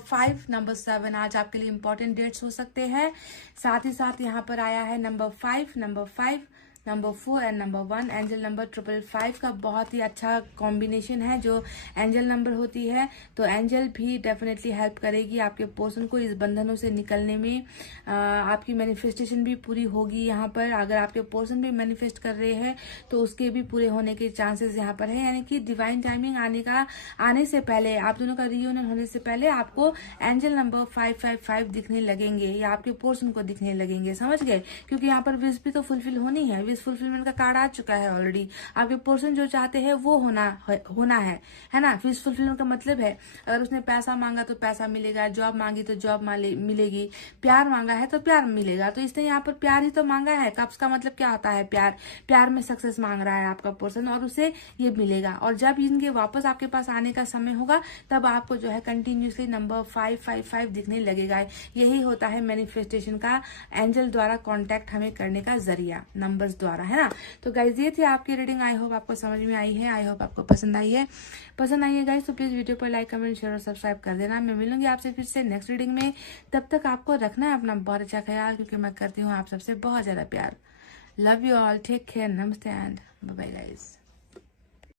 5, नंबर 7 आज आपके लिए इंपॉर्टेंट डेट्स हो सकते हैं। साथ ही साथ यहाँ पर आया है number 5, number 4 and number 1। Angel number 555 का बहुत ही अच्छा कॉम्बिनेशन है जो एंजल नंबर होती है। तो एंजल भी डेफिनेटली हेल्प करेगी आपके पर्सन को इस बंधनों से निकलने में। आपकी मैनिफेस्टेशन भी पूरी होगी यहाँ पर। अगर आपके पर्सन भी मैनिफेस्ट कर रहे हैं तो उसके भी पूरे होने के चांसेस यहाँ पर है, यानी कि डिवाइन टाइमिंग आने से पहले, आप दोनों का रियूनियन होने से पहले आपको एंजल नंबर 555 दिखने लगेंगे या आपके पर्सन को दिखने लगेंगे, समझ गए? क्योंकि यहाँ पर विश भी तो फुलफिल होनी है, विश फुलफिलमेंट का कार्ड आ चुका है ऑलरेडी। आपके पर्सन जो चाहते हैं वो होना है ना। विश फुलफिलमेंट का मतलब है अगर उसने पैसा मांगा तो पैसा मिलेगा, जॉब मांगी तो जॉब मिलेगी, प्यार मांगा है तो प्यार मिलेगा। तो इसने यहाँ पर प्यार ही तो मांगा है। कप्स का मतलब क्या होता है? प्यार में सक्सेस मांग रहा है आपका पर्सन और उसे ये मिलेगा। और जब इनके वापस आपके पास आने का समय होगा तब आपको जो है कंटिन्यूसली नंबर 555 दिखने लगेगा। यही होता है मैनिफेस्टेशन का, एंजल द्वारा कांटेक्ट हमें करने का जरिया, नंबर्स द्वारा, है ना। तो गाइज ये थी आपकी रीडिंग। आई होप आपको समझ में आई है, आई होप आपको पसंद आई है गाइज। तो प्लीज वीडियो पर लाइक, कमेंट, शेयर और सब्सक्राइब कर देना। मैं मिलूंगी आपसे फिर से नेक्स्ट रीडिंग में। तब तक आपको रखना है अपना बहुत अच्छा ख्याल, क्योंकि मैं करती हूँ आप सबसे बहुत ज्यादा प्यार। Love you all, take care, नमस्ते एंड बाय बाय गाइज।